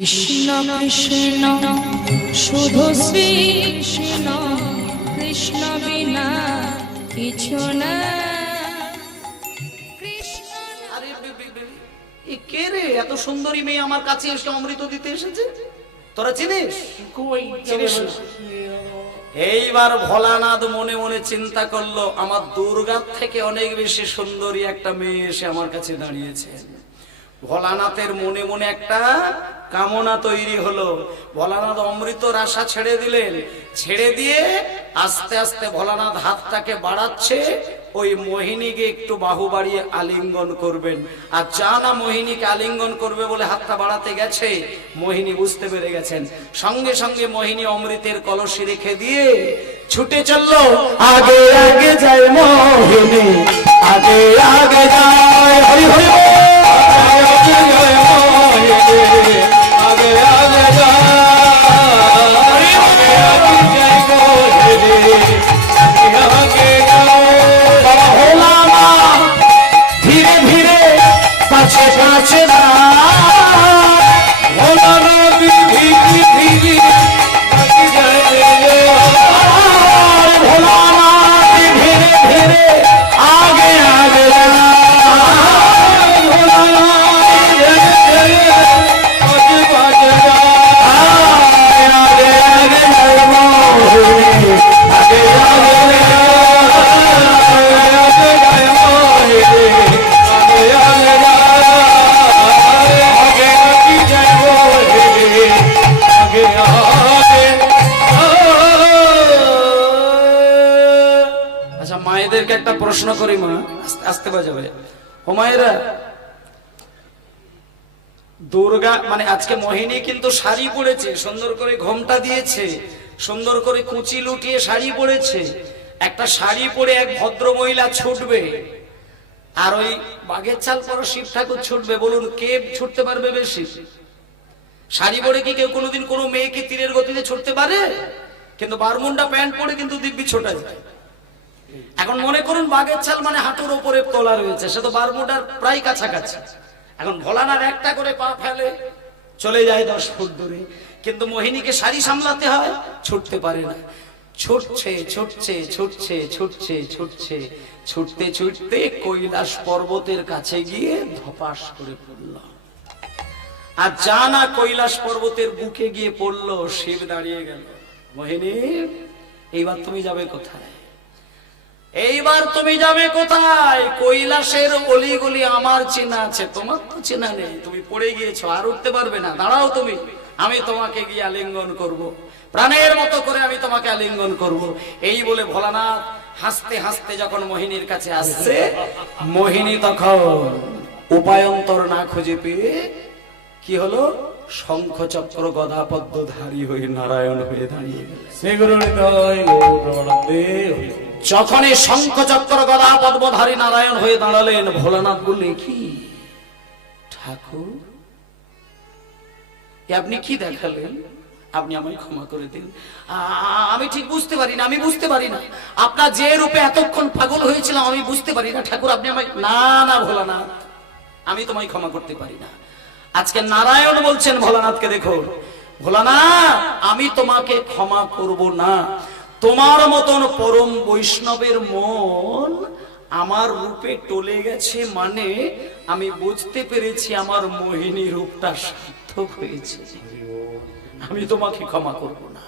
কৃষ্ণ কৃষ্ণ শুধু শ্রী কৃষ্ণ, কৃষ্ণ বিনা কিছু না। আরে এ কে রে? এত সুন্দরী মেয়ে আমার কাছে এসে অমৃত দিতে এসেছে। তোরা চিনিস? চিনিস না? এইবার ভোলানাথ মনে মনে চিন্তা করলো, আমার দুর্গার থেকে অনেক বেশি সুন্দরী একটা মেয়ে এসে আমার কাছে দাঁড়িয়েছে। ভোলানাথের মনে মনে একটা কামনা তৈরি হলো। ভোলানাথ অমৃতর আশা ছেড়ে দিলেন। ছেড়ে দিয়ে আস্তে আস্তে ভোলানাথ হাতটাকে বাড়াচ্ছে, ওই মোহিনীকে একটু বাহু বাড়িয়ে আলিঙ্গন করবেন। আর যা না মোহিনীকে আলিঙ্গন করবে বলে হাতটা বাড়াতে গেছে, মোহিনী বুঝতে পেরে গেছেন। সঙ্গে সঙ্গে মোহিনী অমৃতের কলসি রেখে দিয়ে ছুটে চললো। আগে আগে যায় মোহিনী, আগে আগে যায়, হরি হরি বল। আগে আগে ধীরে ধীরে পাছে পাছে না, আগে আগে মায়েদেরকে একটা প্রশ্ন করি, মা আসতে বাজাবে। ও মায়েরা, দুর্গা মানে আজকে মোহিনী কিন্তু শাড়ি পরেছে, সুন্দর করে ঘোমটা দিয়েছে, সুন্দর করে কুচি লুটিয়ে শাড়ি পরেছে। একটা শাড়ি পরে এক ভদ্র মহিলা ছুটবে, আর ওই বাঘের চাল পরা শিব ঠাকুর ছুটবে। বলুন কে ছুটতে পারবে বেশি? শাড়ি পরে কি কেউ কোনোদিন কোনো মেয়েকে তীরের গতিতে ছুটতে পারে? কিন্তু বারমুন্ডা প্যান্ট পরে কিন্তু দিব্যি ছোটা যায়। এখন মনে করুন বাঘের চাল মানে হাঁটুর উপরে তোলা রয়েছে, সে তো বারমুন্ডার প্রায় কাছাকাছি। এখন ভোলানার একটা করে পা ফেলে চলে যায় 10 ফুট দূরে, কিন্তু মোহিনীকে শাড়ি সামলাতে হয়, ছুটতে পারে না। ছুটছে ছুটছে ছুটছে ছুটছে ছুটছে ছুটতে ছুটতে কৈলাস পর্বতের কাছে গিয়ে ধপাস করে পড়ল। আর যা না কৈলাস পর্বতের বুকে গিয়ে পড়লো, শিব দাঁড়িয়ে গেল। মোহিনী, এইবার তুমি যাবে কোথায়? এইবার তুমি যাবে কোথায়? কৈলাসের অলিগলি আমার চেনা আছে, তোমার তো চেনা নেই। তুমি পড়ে গিয়েছো, আর উঠতে পারবে না। দাঁড়াও তুমি, আমি তোমাকে গিয়ে আলিঙ্গন করব, প্রাণের মতো করে আমি তোমাকে আলিঙ্গন করব। এই বলে ভোলানাথ হাসতে হাসতে যখন মোহিনীর কাছে আসছে, মোহিনী তখন উপায়ন্তর না খুঁজে পেয়ে কি হলো, শঙ্খ চক্র গদা পদ্মধারী হয়ে নারায়ণ হয়ে দাঁড়িয়ে গেলেন। যখনই শঙ্খ চক্র গদা পদ্মধারী নারায়ণ হয়ে দাঁড়ালেন, ভোলানাথ বললে, কি ঠাকুর আপনি কি দেখালেন? আপনি আমায় ক্ষমা করে দিন, আমি ঠিক বুঝতে পারি না, আমি বুঝতে পারি না। আপনার যে রূপে এতক্ষণ পাগল হয়েছিলাম আমি বুঝতে পারি না ঠাকুর, আপনি আমায়। না না ভোলানাথ, আমি তোমায় ক্ষমা করতে পারি না। আজকে নারায়ণ বলছেন ভোলানাথকে, দেখো ভোলানাথ, আমি তোমাকে ক্ষমা করব না। তোমার মতন পরম বৈষ্ণবের মন আমার রূপে টলে গেছে, মানে আমি বুঝতে পেরেছি আমার মোহিনী রূপটা সার্থক হয়েছে। আমি তোমাকে ক্ষমা করব না,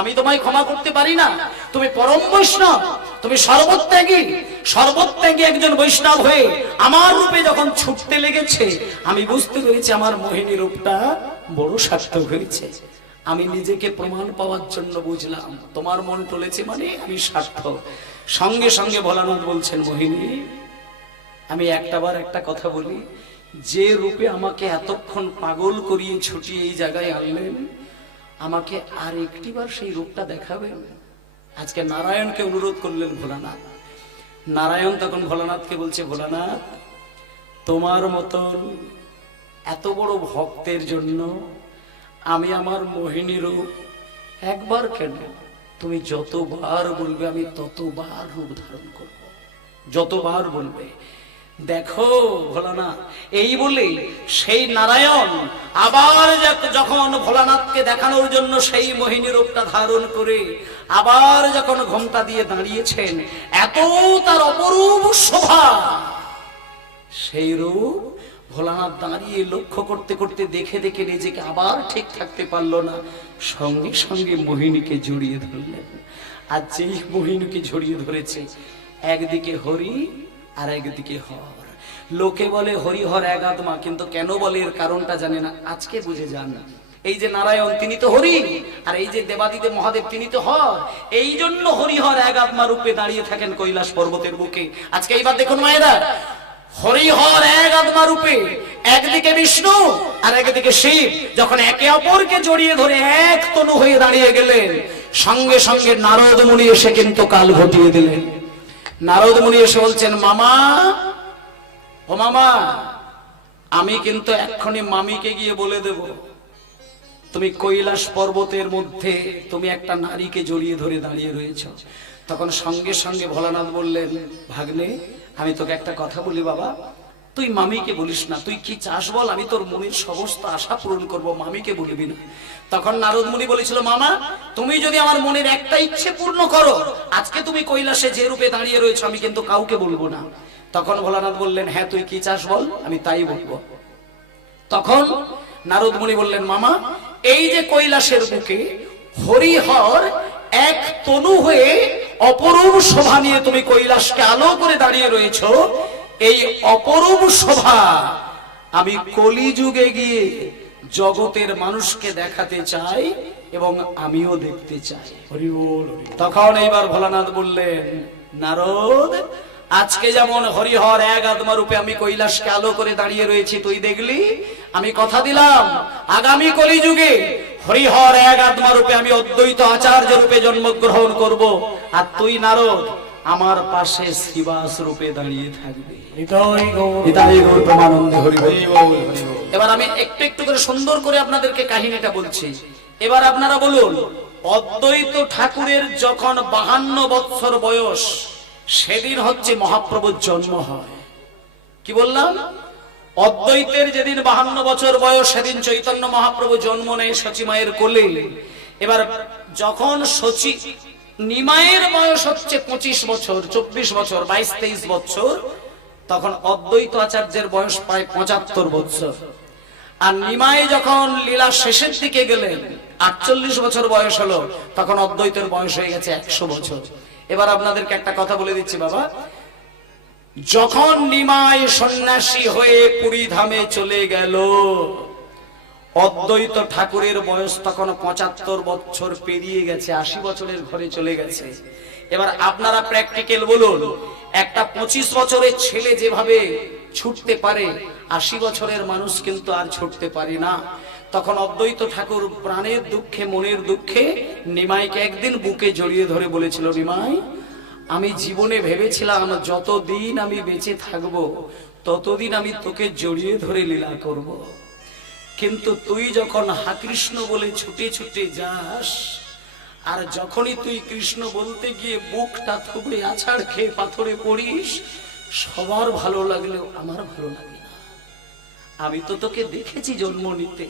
আমি তোমায় ক্ষমা করতে পারি না। তুমি পরম বৈষ্ণব, তুমি সর্বত্যাগী, সর্বত্যাগী একজন বৈষ্ণব হয়ে আমার রূপে যখন ছুটতে লেগেছে, আমি বুঝতে পেরেছি আমার মোহিনী রূপটা বড় সার্থক হয়েছে। আমি নিজেকে প্রমাণ পাওয়ার জন্য বুঝলাম তোমার মন টলেছে মানে আমি সার্থক। সঙ্গে সঙ্গে ভোলানাথ বলছেন, মোহিনী আমি একটাবার একটা কথা বলি, যে রূপে আমাকে এতক্ষণ পাগল করিয়ে ছুটিয়ে এই জায়গায় আনলেন, আমাকে আর একটিবার সেই রূপটা দেখাবেন? আজকে নারায়ণকে অনুরোধ করলেন ভোলানাথ। নারায়ণ তখন ভোলানাথকে বলছে, ভোলানাথ তোমার মতন এত বড় ভক্তের জন্য আমি আমার মোহিনী রূপ একবার কেন, তুমি যতবার বলবে আমি ততবার রূপ ধারণ করব, যতবার বলবে। দেখো ভোলানাথ, এই বলে সেই নারায়ণ আবার যখন ভোলানাথকে দেখানোর জন্য সেই মোহিনী রূপটা ধারণ করে আবার যখন ঘোমটা দিয়ে দাঁড়িয়েছেন, এত তার অপরূপ শোভা, সেই রূপ ভোলানাথ দাঁড়িয়ে লক্ষ্য করতে করতে দেখে দেখে নিজেকে আবার ঠিক থাকতে পারলো না, সঙ্গে সঙ্গে মোহিনীকে জড়িয়ে ধরলেন। আর যেই মোহিনীকে জড়িয়ে ধরেছে, একদিকে হরি আর একদিকে হর। লোকে বলে হরিহর এক আত্মা, কিন্তু কেন বলে এর কারণটা জানে না, আজকে বুঝে যান। এই যে নারায়ণ তিনি তো হরি, আর এই যে দেবাদিদেব মহাদেব তিনি তো হর, এই জন্য হরিহর এক আত্মা রূপে দাঁড়িয়ে থাকেন কৈলাস পর্বতের বুকে। আজকে এইবার দেখুন মায়েরা, হরিহর এক আত্মা রূপে একদিকে বিষ্ণু আর একদিকে শিব যখন একে অপরকে জড়িয়ে ধরে এক তনু হয়ে দাঁড়িয়ে গেলেন, সঙ্গে সঙ্গে নারদ মুনি এসে কিন্তু কাল ঘটিয়ে দিলেন। নারদ মুনি এসে বলছেন, মামা ও মামা, আমি কিন্তু এক্ষুনি মামিকে গিয়ে বলে দেব তুমি কৈলাস পর্বতের মধ্যে তুমি একটা নারীকে জড়িয়ে ধরে দাঁড়িয়ে রয়েছ। তখন সঙ্গে সঙ্গে ভোলানাথ বললেন, ভাগ্নে আমি তোকে একটা কথা বলি বাবা, তুই মামিকে বলিস না, তুই কি চাস বল, আমি তোর মনের সমস্ত আশা পূরণ করব, মামিকে বলবি না। তখন নারদ মুনি বলেছিল, মামা তুমি যদি আমার মনের একটা ইচ্ছে পূর্ণ করো, আজকে তুমি কৈলাসে যে রূপে দাঁড়িয়ে রয়েছো আমি কিন্তু কাউকে বলবো না। তখন ভোলানাথ বললেন, হ্যাঁ তুই কি চাস বল, আমি তাই বলবো। তখন নারদ মুনি বললেন, মামা এই যে কৈলাসের বুকে হরিহর এক তনু হয়ে অপরূপ শোভা নিয়ে তুমি কৈলাসকে আলো করে দাঁড়িয়ে রয়েছো, এই অপরূপ শোভা আমি কলিযুগে গিয়ে জগতের মানুষকে দেখাতে চাই এবং আমিও দেখতে চাই। হরি বল। তখন এইবার ভোলানাথ বললেন, নারদ আজকে যেমন হরিহর এক আত্মা রূপে আমি কৈলাসকে আলো করে দাঁড়িয়ে রয়েছি তুই দেখলি, আমি কথা দিলাম আগামী কলিযুগে হরিহর এক আত্মা রূপে আমি অদ্বৈত আচার্য রূপে জন্মগ্রহণ করব, আর তুই নারদ আমার পাশে শ্রীবাস রূপে দাঁড়িয়ে থাকবে। এবার আমি একটু একটু করে সুন্দর করে আপনাদেরকে কাহিনীটা বলছি। এবার আপনারা বলুন, অদ্বৈত ঠাকুরের যখন 52 বৎসর বয়স, সেদিন হচ্ছে মহাপ্রভুর জন্ম হয়। কি বললাম? অদ্বৈতের যেদিন 52 বছর বয়স, সেদিন চৈতন্য মহাপ্রভু জন্ম নেয় সচী মায়ের কোলে। এবার যখন সচী নিমায়ের বয়স হচ্ছে 25 বছর, 24 বছর, 22-23 বছর, তখন অদ্বৈত আচার্যের বয়স প্রায় 75 বছর। আর নিমায়ে যখন লীলা শেষের দিকে গেলেন, 48 বছর বয়স হলো, তখন অদ্বৈতের বয়স হয়ে গেছে 100 বছর। এবার আপনাদেরকে একটা কথা বলে দিচ্ছি বাবা, যখন নিমাই সন্ন্যাসী হয়ে পুরী ধামে চলে গেল, অদ্বৈত ঠাকুরের বয়স তখন 75 বছর পেরিয়ে গেছে, 80 বছরের ঘরে চলে গেছে। এবার আপনারা প্র্যাকটিক্যাল বলুন, একটা 25 বছরের ছেলে যেভাবে ছুটতে পারে, 80 বছরের মানুষ কিন্তু আর ছুটতে পারে না। তখন অদ্বৈত ঠাকুর প্রাণের দুঃখে মনের দুঃখে নিমাইকে একদিন বুকে জড়িয়ে ধরে বলেছিল, নিমাই আমি জীবনে ভেবেছিলাম যতদিন আমি বেঁচে থাকবো ততদিন আমি তোকে জড়িয়ে ধরে লীলা করব, কিন্তু তুই যখন হা কৃষ্ণ বলে ছুটে ছুটে যাস, আর যখনই তুই কৃষ্ণ বলতে গিয়ে বুকটা থুবড়ে আছাড় খেয়ে পাথরে পড়িস, সবার ভালো লাগলেও আমার ভালো লাগে না। আমি তো তোকে দেখেছি জন্ম নিতে,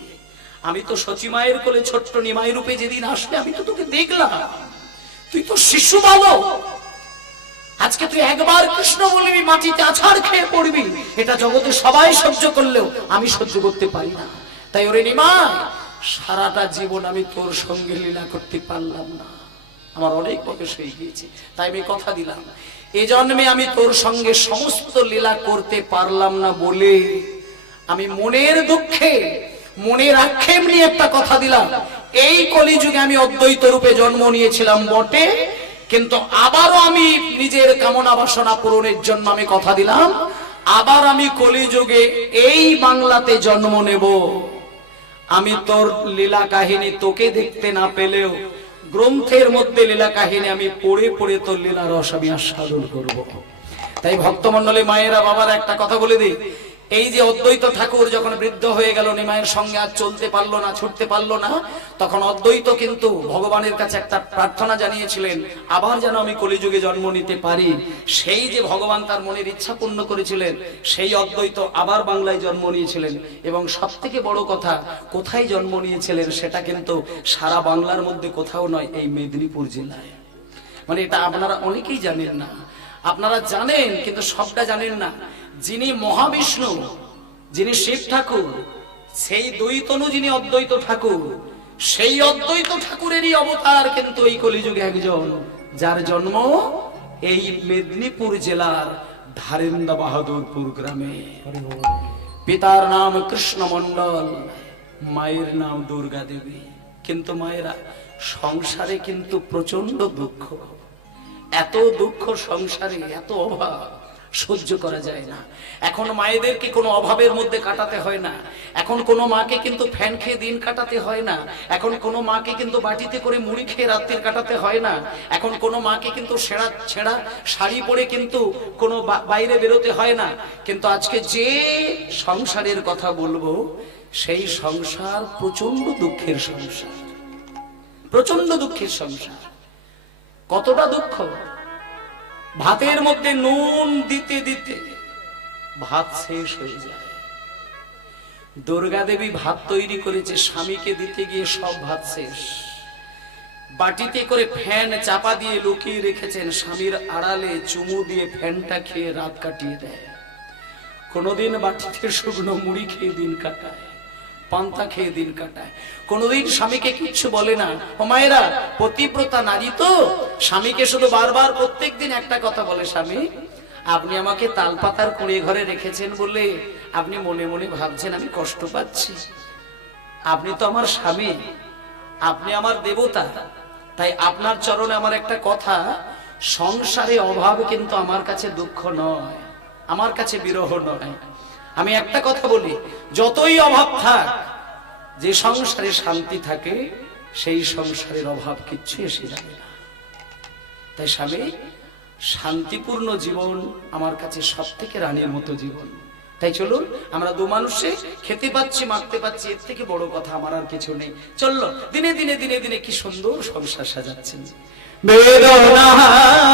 আমি তো সচী মায়ের কোলে ছোট্ট নিমাই রূপে যেদিন আসলে আমি তো তোকে দেখলাম, তুই তো শিশু বালক, আজকে তুই একবার কৃষ্ণ বলবি মাটিতে আছাড় খেয়ে পড়বি, এটা জগতে সবাই সহ্য করলেও আমি সহ্য করতে পারি না। তাই ওরে নিমাই, সারাটা জীবন আমি তোর সঙ্গে লীলা করতে পারলাম না, আমার অনেক বয়স হয়ে গিয়েছে, তাই আমি কথা দিলাম এই জন্মে আমি তোর সঙ্গে সমস্ত লীলা করতে পারলাম না বলে আমি মনের দুঃখে মনের আক্ষেপ নিয়ে একটা কথা দিলাম, এই কলিযুগে আমি অদ্বৈত রূপে জন্ম নিয়েছিলাম বটে, কিন্তু আবারও আমি নিজের কামনা বাসনা পূরণের জন্য আমি কথা দিলাম, আবার আমি কলিযুগে এই বাংলাতে জন্ম নেব। আমি তোর লীলা কাহিনী তোকে দেখতে না পেলেও গ্রন্থের মধ্যে লীলা কাহিনী আমি পড়ে পড়ে তোর লীলা রস আমি আস্বাদন করব। তাই ভক্তমণ্ডলী মায়েরা বাবারা একটা কথা বলে দিই, এই যে অদ্বৈত ঠাকুর যখন বৃদ্ধ হয়ে গেল, নিমাইয়ের সঙ্গে আর চলতে পারলো না, ছুটতে পারলো না, তখন অদ্বৈত কিন্তু ভগবানের কাছে একটা প্রার্থনা জানিয়েছিলেন, আবার যেন আমি কলিযুগে জন্ম নিতে পারি। সেই যে ভগবান তার মনের ইচ্ছা পূর্ণ করেছিলেন, সেই অদ্বৈত আবার বাংলায় জন্ম নিয়েছিলেন। এবং সব থেকে বড় কথা, কোথায় জন্ম নিয়েছিলেন সেটা কিন্তু সারা বাংলার মধ্যে কোথাও নয়, এই মেদিনীপুর জেলায়। মানে এটা আপনারা অনেকেই জানেন না, আপনারা জানেন কিন্তু সবটা জানেন না। যিনি মহাবিষ্ণু, যিনি শিব ঠাকুর, সেই দ্বৈতনু যিনি অদ্বৈত ঠাকুর, সেই অদ্বৈত ঠাকুরেরই অবতার কিন্তু এই কলিযুগে একজন, যার জন্ম এই মেদিনীপুর জেলার ধারেন্দা বাহাদুরপুর গ্রামে। পিতার নাম কৃষ্ণ মণ্ডল, মায়ের নাম দুর্গা দেবী। কিন্তু মায়েরা, সংসারে কিন্তু প্রচন্ড দুঃখ, এত দুঃখ সংসারে, এত অভাব সহ্য করা যায় না। এখন মায়েদেরকে কোনো অভাবের মধ্যে কাটাতে হয় না, এখন কোনো মাকে কিন্তু ফ্যান খেয়ে দিন কাটাতে হয় না, এখন কোনো মাকে কিন্তু বাটিতে করে মুড়ি খেয়ে রাত্রি কাটাতে হয় না, এখন কোনো মাকে কিন্তু ছেঁড়া শাড়ি পরে কিন্তু কোনো বাইরে বেরোতে হয় না। কিন্তু আজকে যে সংসারের কথা বলবো, সেই সংসার প্রচন্ড দুঃখের সংসার, প্রচন্ড দুঃখের সংসার। কতটা দুঃখ, ভাতের মধ্যে নুন দিতে দিতে ভাত শেষ হয়ে যায়। দুর্গা দেবী ভাত তৈরি করেছে, স্বামীকে দিতে গিয়ে সব ভাত শেষ। বাটিতে করে ফ্যান চাপা দিয়ে লুকিয়ে রেখেছেন, স্বামীর আড়ালে চুমু দিয়ে ফ্যানটা খেয়ে রাত কাটিয়ে দেয়। কোনোদিন বাটিতে শুকনো মুড়ি খেয়ে দিন কাটায়, পান্তা খেয়ে দিন কাটায়, কোনোদিন স্বামীকে কিচ্ছু বলে না। ও মায়েরা, পতিব্রতা নারী তো স্বামীকে শুধু বারবার প্রত্যেকদিন একটা কথা বলে, স্বামী আপনি আমাকে তালপাতার কুঁড়ে ঘরে রেখেছেন বলে আপনি মনে মনে ভাবছেন আমি কষ্ট পাচ্ছি। আপনি তো আমার স্বামী, আপনি আমার দেবতা, তাই আপনার চরণে আমার একটা কথা, সংসারে অভাব কিন্তু আমার কাছে দুঃখ নয়, আমার কাছে বিরহ নয়। আমি একটা কথা বলি, যতই অভাব থাক, যে সংসারে শান্তি থাকে সেই সংসারের অভাব কিচ্ছু এসে যাবে না। তাই স্বামী, শান্তিপূর্ণ জীবন আমার কাছে সব থেকে রানীর মতো জীবন। তাই চলুন, আমরা দু মানুষে খেতে পাচ্ছি, মাখতে পাচ্ছি, এর থেকে বড় কথা আমার আর কিছু নেই। চললো, দিনে দিনে দিনে দিনে কি সুন্দর সংসার সাজাচ্ছেন। বেদনাহারি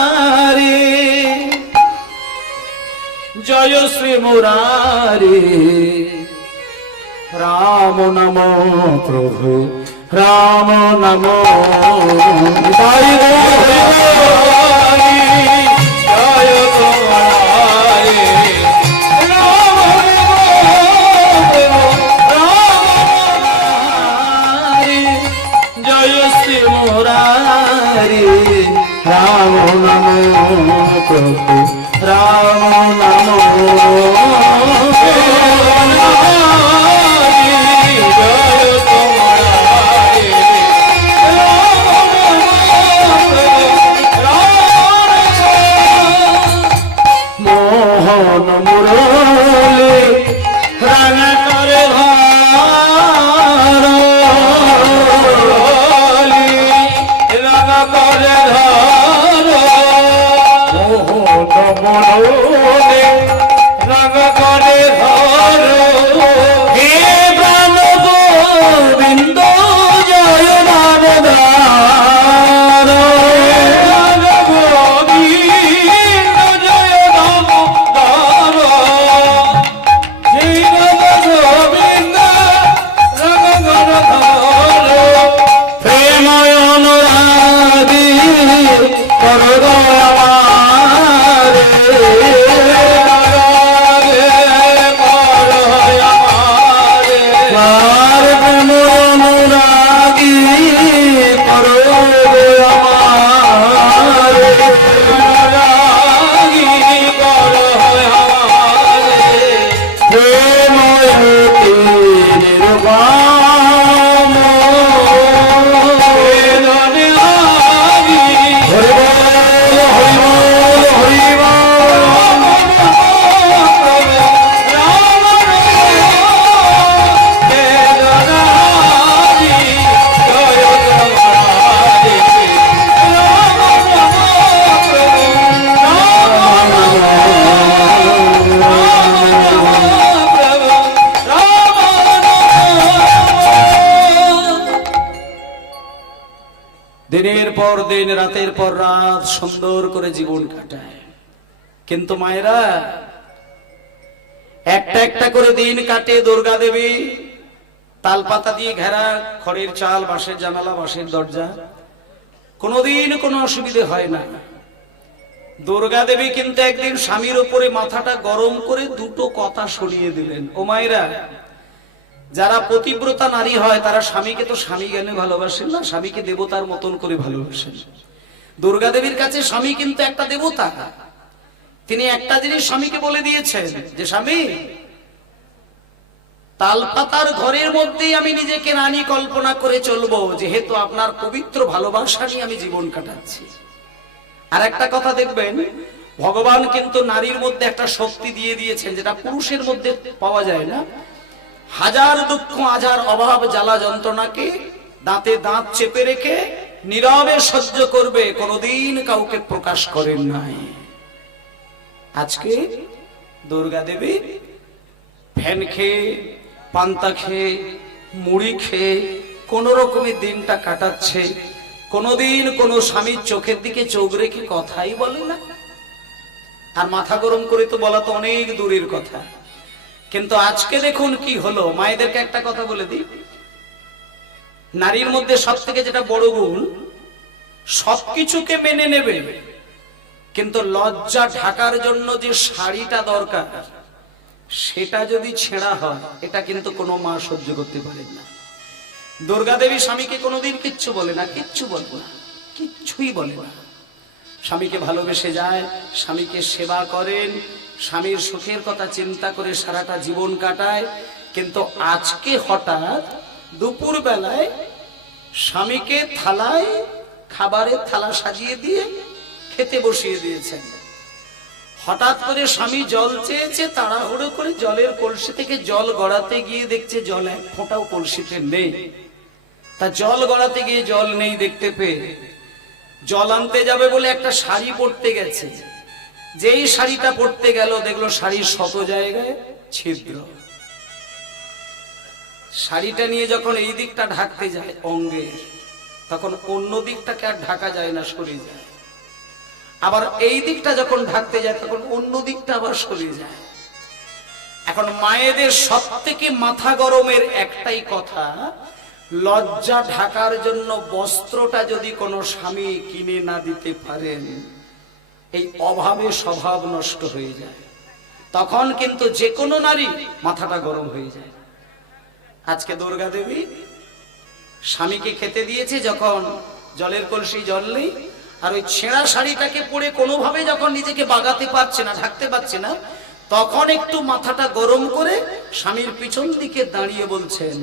জয় শ্রী মুরারি, রাম নম প্রভু রাম নম, জয় শ্রী মুরারি, রাম নম প্রভু রাম নম, মোহন মুরলি রাঙা করে রাঙা করে মোহন রাঙা করে হে প্রাণ গোবিন্দ জয় নারদার, গোবিন্দ জয় নামদার, জয় গোবিন্দ রাঙা প্রেময় অনুরাগী করো আমারে, দিনের পর দিন, রাতের পর রাত সুন্দর করে জীবন কাটায়। কিন্তু মায়েরা, একটা একটা করে দিন কাটে। দুর্গা দেবী তালপাতা দিয়ে ঘেরা, খড়ের চাল, বাঁশের জানালা, বাঁশের দরজা, কোনোদিন কোনো অসুবিধে হয় না। দুর্গা দেবী কিন্তু একদিন স্বামীর উপরে মাথাটা গরম করে দুটো কথা শুনিয়ে দিলেন। ও মায়েরা, যারা পতিব্রতা নারী হয় তারা স্বামীকে তো স্বামী জ্ঞানে ভালোবাসেন না, স্বামীকে দেবতার মতন করে ভালোবাসেন। দুর্গা দেবীর কাছে স্বামী কিন্তু একটা দেবতা। তিনি একটা জিনিস স্বামীকে বলে দিয়েছেন যে, স্বামী, তালপাতার ঘরের মধ্যেই আমি নিজেকে রানী কল্পনা করে চলবো, যেহেতু আপনার পবিত্র ভালোবাসা নিয়ে আমি জীবন কাটাচ্ছি। আর একটা কথা দেখবেন, ভগবান কিন্তু নারীর মধ্যে একটা শক্তি দিয়ে দিয়েছেন যেটা পুরুষের মধ্যে পাওয়া যায় না। হাজার দুঃখ, হাজার অভাব, জ্বালা যন্ত্রণাকে দাঁতে দাঁত চেপে রেখে নীরবে সহ্য করবে, কোনোদিন কাউকে প্রকাশ করেন নাই। আজকে দুর্গা দেবী ফ্যান খেয়ে, পান্তা খেয়ে, মুড়ি খেয়ে কোন রকমের দিনটা কাটাচ্ছে। কোনদিন কোনো স্বামীর চোখের দিকে চোখ রেখে কথাই বলে না। আর মাথা গরম করে তো বলা তো অনেক দূরের কথা। কিন্তু আজকে দেখুন কি হলো। মায়েদেরকে একটা কথা বলে দিই, নারীর মধ্যে সব থেকে যেটা বড় গুণ, সবকিছুকে মেনে নেবে, কিন্তু লজ্জা ঢাকার জন্য যে শাড়িটা দরকার সেটা যদি ছেঁড়া হয়, এটা কিন্তু কোনো মা সহ্য করতে পারে না। দুর্গা দেবী স্বামীকে কোনোদিন কিচ্ছু বলে না, কিচ্ছু বলে না, কিচ্ছুই বলে না। স্বামীকে ভালোবেসে যায়, স্বামীকে সেবা করেন, স্বামীর সুখের কথা চিন্তা করে সারাটা জীবন কাটায়। কিন্তু আজকে হঠাৎ দুপুর বেলায় স্বামীকে থালায় খাবারের থালা সাজিয়ে দিয়ে খেতে বসিয়ে দিয়েছেন। হঠাৎ করে স্বামী জল চেয়েছে, তাড়াহুড়ো করে জলের কলসি থেকে জল গড়াতে গিয়ে দেখছে জল এক ফোঁটাও কলসিতে নেই। তা জল গড়াতে গিয়ে জল নেই দেখতে পেয়ে জল আনতে যাবে বলে একটা শাড়ি পরতে গেছে। যেই শাড়িটা পরতে গেল, দেখলো শাড়ির শত জায়গায় ছিদ্র। শাড়িটা নিয়ে যখন এই দিকটা ঢাকতে যায় অঙ্গের, তখন অন্য দিকটাকে আর ঢাকা যায় না, সরে যায়। আবার এই দিকটা যখন ঢাকতে যায় তখন অন্য দিকটা আবার সরে যায়। এখন মায়েদের সব থেকে মাথা গরমের একটাই কথা, লজ্জা ঢাকার জন্য বস্ত্রটা যদি কোনো স্বামী কিনে না দিতে পারেন, এই অভাবে স্বভাব নষ্ট হয়ে যায়। তখন কিন্তু যে কোনো নারী মাথাটা গরম হয়ে যায়। আজকে দুর্গা দেবী স্বামীকে খেতে দিয়েছে, যখন জলের কলসি জল নেই, আর ওই ছেঁড়া শাড়িটাকে পরে কোনোভাবে যখন নিজেকে বাগাতে পারছে না, ঢাকতে পারছে না, তখন একটু মাথাটা গরম করে স্বামীর পিছন দিকে দাঁড়িয়ে বলছেন,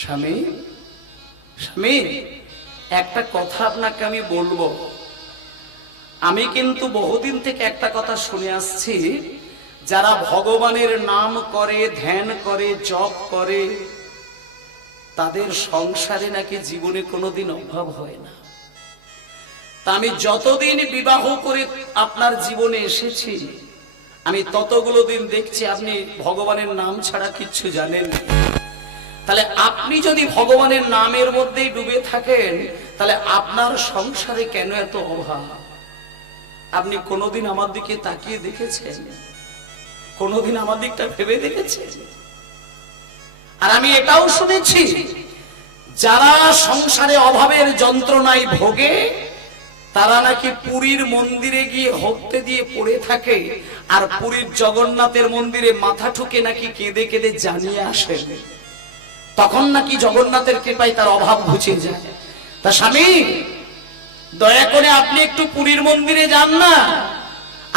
স্বামী, স্বামী, একটা কথা আপনাকে আমি বলবো। আমি কিন্তু বহুদিন থেকে একটা কথা শুনে আসছি, যারা ভগবানের নাম করে, ধ্যান করে, জপ করে, তাদের সংসারে নাকি জীবনে কোনোদিন অভাব হয় না। তা আমি যতদিন বিবাহ করে আপনার জীবনে এসেছি, আমি ততগুলো দিন দেখছি আপনি ভগবানের নাম ছাড়া কিচ্ছু জানেন না। তাহলে আপনি যদি ভগবানের নামের মধ্যেই ডুবে থাকেন, তাহলে আপনার সংসারে কেন এত অভাব? আপনি কোনোদিন আমার দিকে তাকিয়ে দেখেছেন? কোনোদিন আমার দিকটা ভেবে দেখেছেন? আর আমি এটাও শুনেছি, যারা সংসারে অভাবের যন্ত্রণায় ভোগে, তারা নাকি পুরীর মন্দিরে গিয়ে হত্যে দিয়ে পড়ে থাকে, আর পুরীর জগন্নাথের মন্দিরে মাথা ঠুকে নাকি কেঁদে কেঁদে জানিয়ে আসেন। তখন নাকি জগন্নাথের কৃপায় তার অভাব ঘুচে যায়। তা স্বামী, দয়া করে আপনি একটু পুরীর মন্দিরে যান না,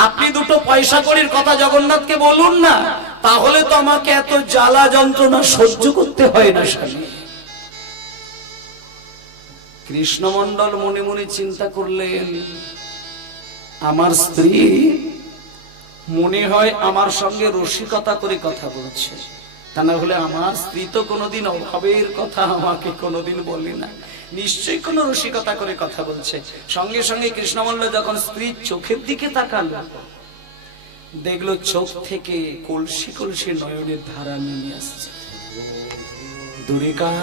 আপনি দুটো পয়সা কড়ির কথা জগন্নাথকে বলুন না, তাহলে তো আমাকে এত জ্বালা যন্ত্রণা সহ্য করতে হয় না। স্বামী কৃষ্ণমণ্ডল মনে মনে চিন্তা করলেন, আমার স্ত্রী মনে হয় আমার সঙ্গে রসিকতা করে কথা বলছে, তা না হলে আমার স্ত্রী তো কোনোদিন অভাবের কথা আমাকে কোনোদিন বলে না, নিশ্চয়ই কোনো রসিকতা করে কথা বলছে। সঙ্গে সঙ্গে কৃষ্ণমণ্ডল যখন স্ত্রীর চোখের দিকে তাকালো, দেখলো চোখ থেকে কলসি কলসি নয়নের ধারা নেমে আসছে। দুর্গা,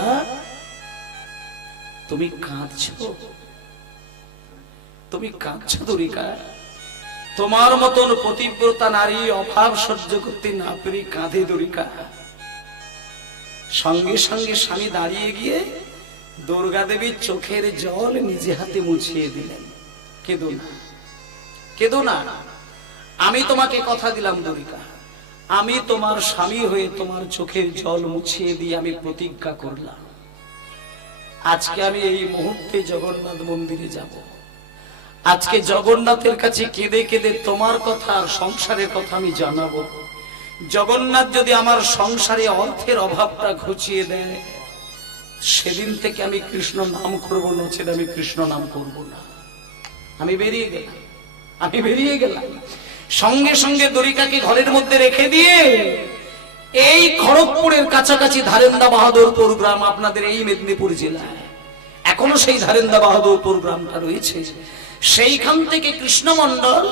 তুমি কাঁদছো? তুমি কাঁদছো দ্বারিকা? তোমার মতন পতিব্রতা নারী অভাব সহ্য করতে না পেরে কাঁধে দ্বারিকা। সঙ্গে সঙ্গে স্বামী দাঁড়িয়ে গিয়ে দুর্গা দেবীর চোখের জল নিজে হাতে মুছিয়ে দিলেন। কেঁদো না, কেঁদো না, আমি তোমাকে কথা দিলাম দ্বারিকা, আমি তোমার স্বামী হয়ে তোমার চোখের জল মুছিয়ে দিয়ে আমি প্রতিজ্ঞা করলাম, আজকে আমি এই মুহূর্তে জগন্নাথ মন্দিরে যাব। আজকে জগন্নাথের কাছে কেঁদে কেঁদে তোমার কথা আর সংসারের কথা আমি জানাবো। জগন্নাথ যদি আমার সংসারে অর্থের অভাবটা ঘুচিয়ে দেয়, সেদিন থেকে আমি কৃষ্ণ নাম করবো, নচেত আমি কৃষ্ণ নাম করব না। আমি বেরিয়ে গেলাম, আমি বেরিয়ে গেলাম। সঙ্গে সঙ্গে দ্বারিকাকে ঘরের মধ্যে রেখে দিয়ে এই খড়গপুরের কাছাকাছি ধারেন্দা বাহাদুরপুর গ্রাম, আপনাদের এই মেদিনীপুর জেলায় এখনো সেই ধারেন্দা বাহাদুরপুর গ্রামটা রয়েছে। সেইখান থেকে কৃষ্ণমণ্ডল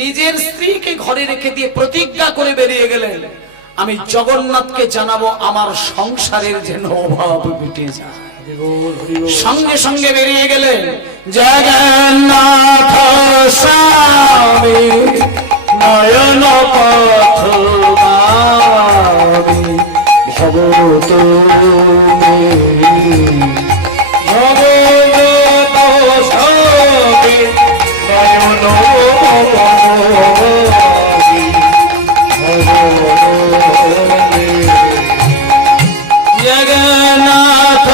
নিজের স্ত্রীকে ঘরে রেখে দিয়ে প্রতিজ্ঞা করে বেরিয়ে গেলেন, আমি জগন্নাথকে জানাবো আমার সংসারের যেন অভাব মিটে যায়। সঙ্গে সঙ্গে বেরিয়ে গেলেন জগন্নাথ স্বামী নয়ন পথগামী ভগবত জগন্নাথ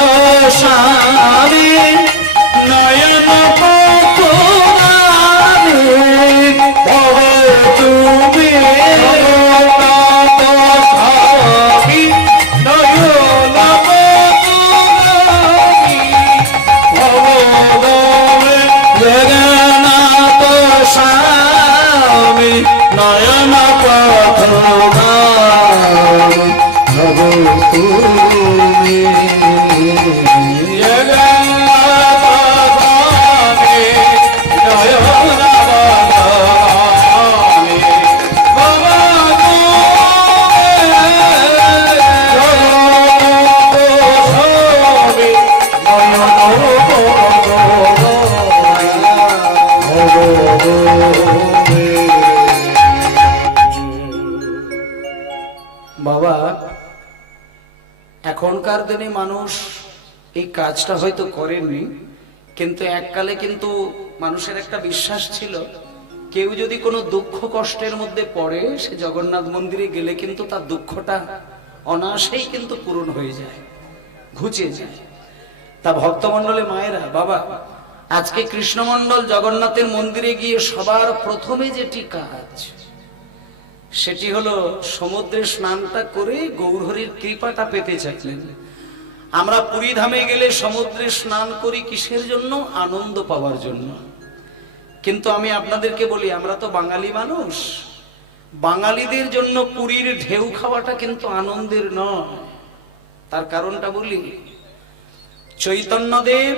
স্বামী নয়ন পথগামী ভগবতী নয়ন পথগামী ভগবতী বাবা, এখনকার দিনে মানুষ এই কাজটা হয়তো করেননি, কিন্তু এককালে কিন্তু মানুষের একটা বিশ্বাস ছিল, কেউ যদি কোনো দুঃখ কষ্টের মধ্যে পড়ে, সে জগন্নাথ মন্দিরে গেলে কিন্তু তার দুঃখটা অনায়াসেই কিন্তু পূরণ হয়ে যায়, ঘুচে যায়। তা ভক্তমণ্ডলে মায়েরা, বাবা, আজকে কৃষ্ণমণ্ডল জগন্নাথের মন্দিরে গিয়ে সবার প্রথমে যেটি কাজ, সেটি হলো সমুদ্রে স্নানটা করে গৌরহরির কৃপাটা পেতে চাইলেন। আমরা পুরী ধামে গেলে সমুদ্রে স্নান করি কিসের জন্য? আনন্দ পাওয়ার জন্য। কিন্তু আমি আপনাদেরকে বলি, আমরা তো বাঙালি মানুষ, বাঙালিদের জন্য পুরীর ঢেউ খাওয়াটা কিন্তু আনন্দের নয়। তার কারণটা বলি, চৈতন্যদেব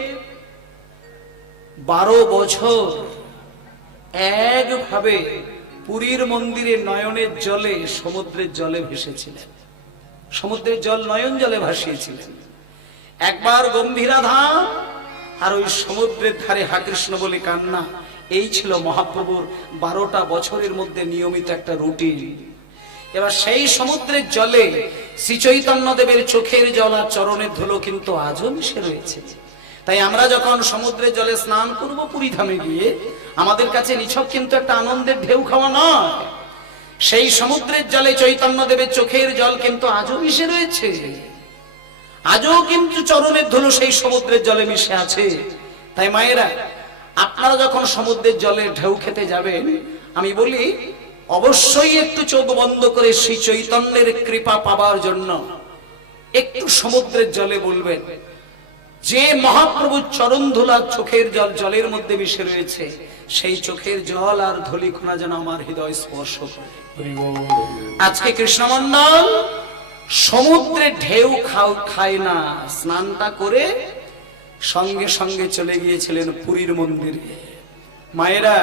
12 বছর একভাবে পুরীর মন্দিরে নয়নের জলে সমুদ্রের জলে ভেসেছিলেন, সমুদ্রের জল নয়ন জলে ভাসিয়েছিলেন। একবার গম্ভীরা ধাম আর ওই সমুদ্রের ধারে হা কৃষ্ণ বলে কান্না, এই ছিল মহাপ্রভুর 12টা বছরের মধ্যে নিয়মিত একটা রুটিন। এবার সেই সমুদ্রের জলে শ্রী চৈতন্য দেবের চোখের জল আর চরণের ধুলো কিন্তু আজও মিশে রয়েছে। তাই আমরা যখন সমুদ্রের জলে স্নান করব পুরী ধামে গিয়ে, আমাদের কাছে নিছক কিন্তু একটা আনন্দের ঢেউ খাওয়া নয়, সেই সমুদ্রের জলে চৈতন্য দেবের চোখের জল কিন্তু আজও মিশে রয়েছে, আজও কিন্তু চরণের ধুলো সেই সমুদ্রের জলে মিশে আছে। তাই মায়েরা, আপনারা যখন সমুদ্রের জলে ঢেউ খেতে যাবেন, আমি বলি অবশ্যই একটু চোখ বন্ধ করে শ্রী চৈতন্যের কৃপা পাবার জন্য একটু সমুদ্রের জলে বলবেন, যে মহাপ্রভুর চরণ ধুলা চোখের জল জলের মধ্যে মিশে রয়েছে, সেই চোখের জল আর ধূলিকণা যেন আমার হৃদয় স্পর্শ করে। আজকে কৃষ্ণমণ্ডল সমুদ্রে ঢেউ খায় না, স্নানটা করে সঙ্গে সঙ্গে চলে গিয়েছিলেন পুরীর মন্দিরে। মায়েরা,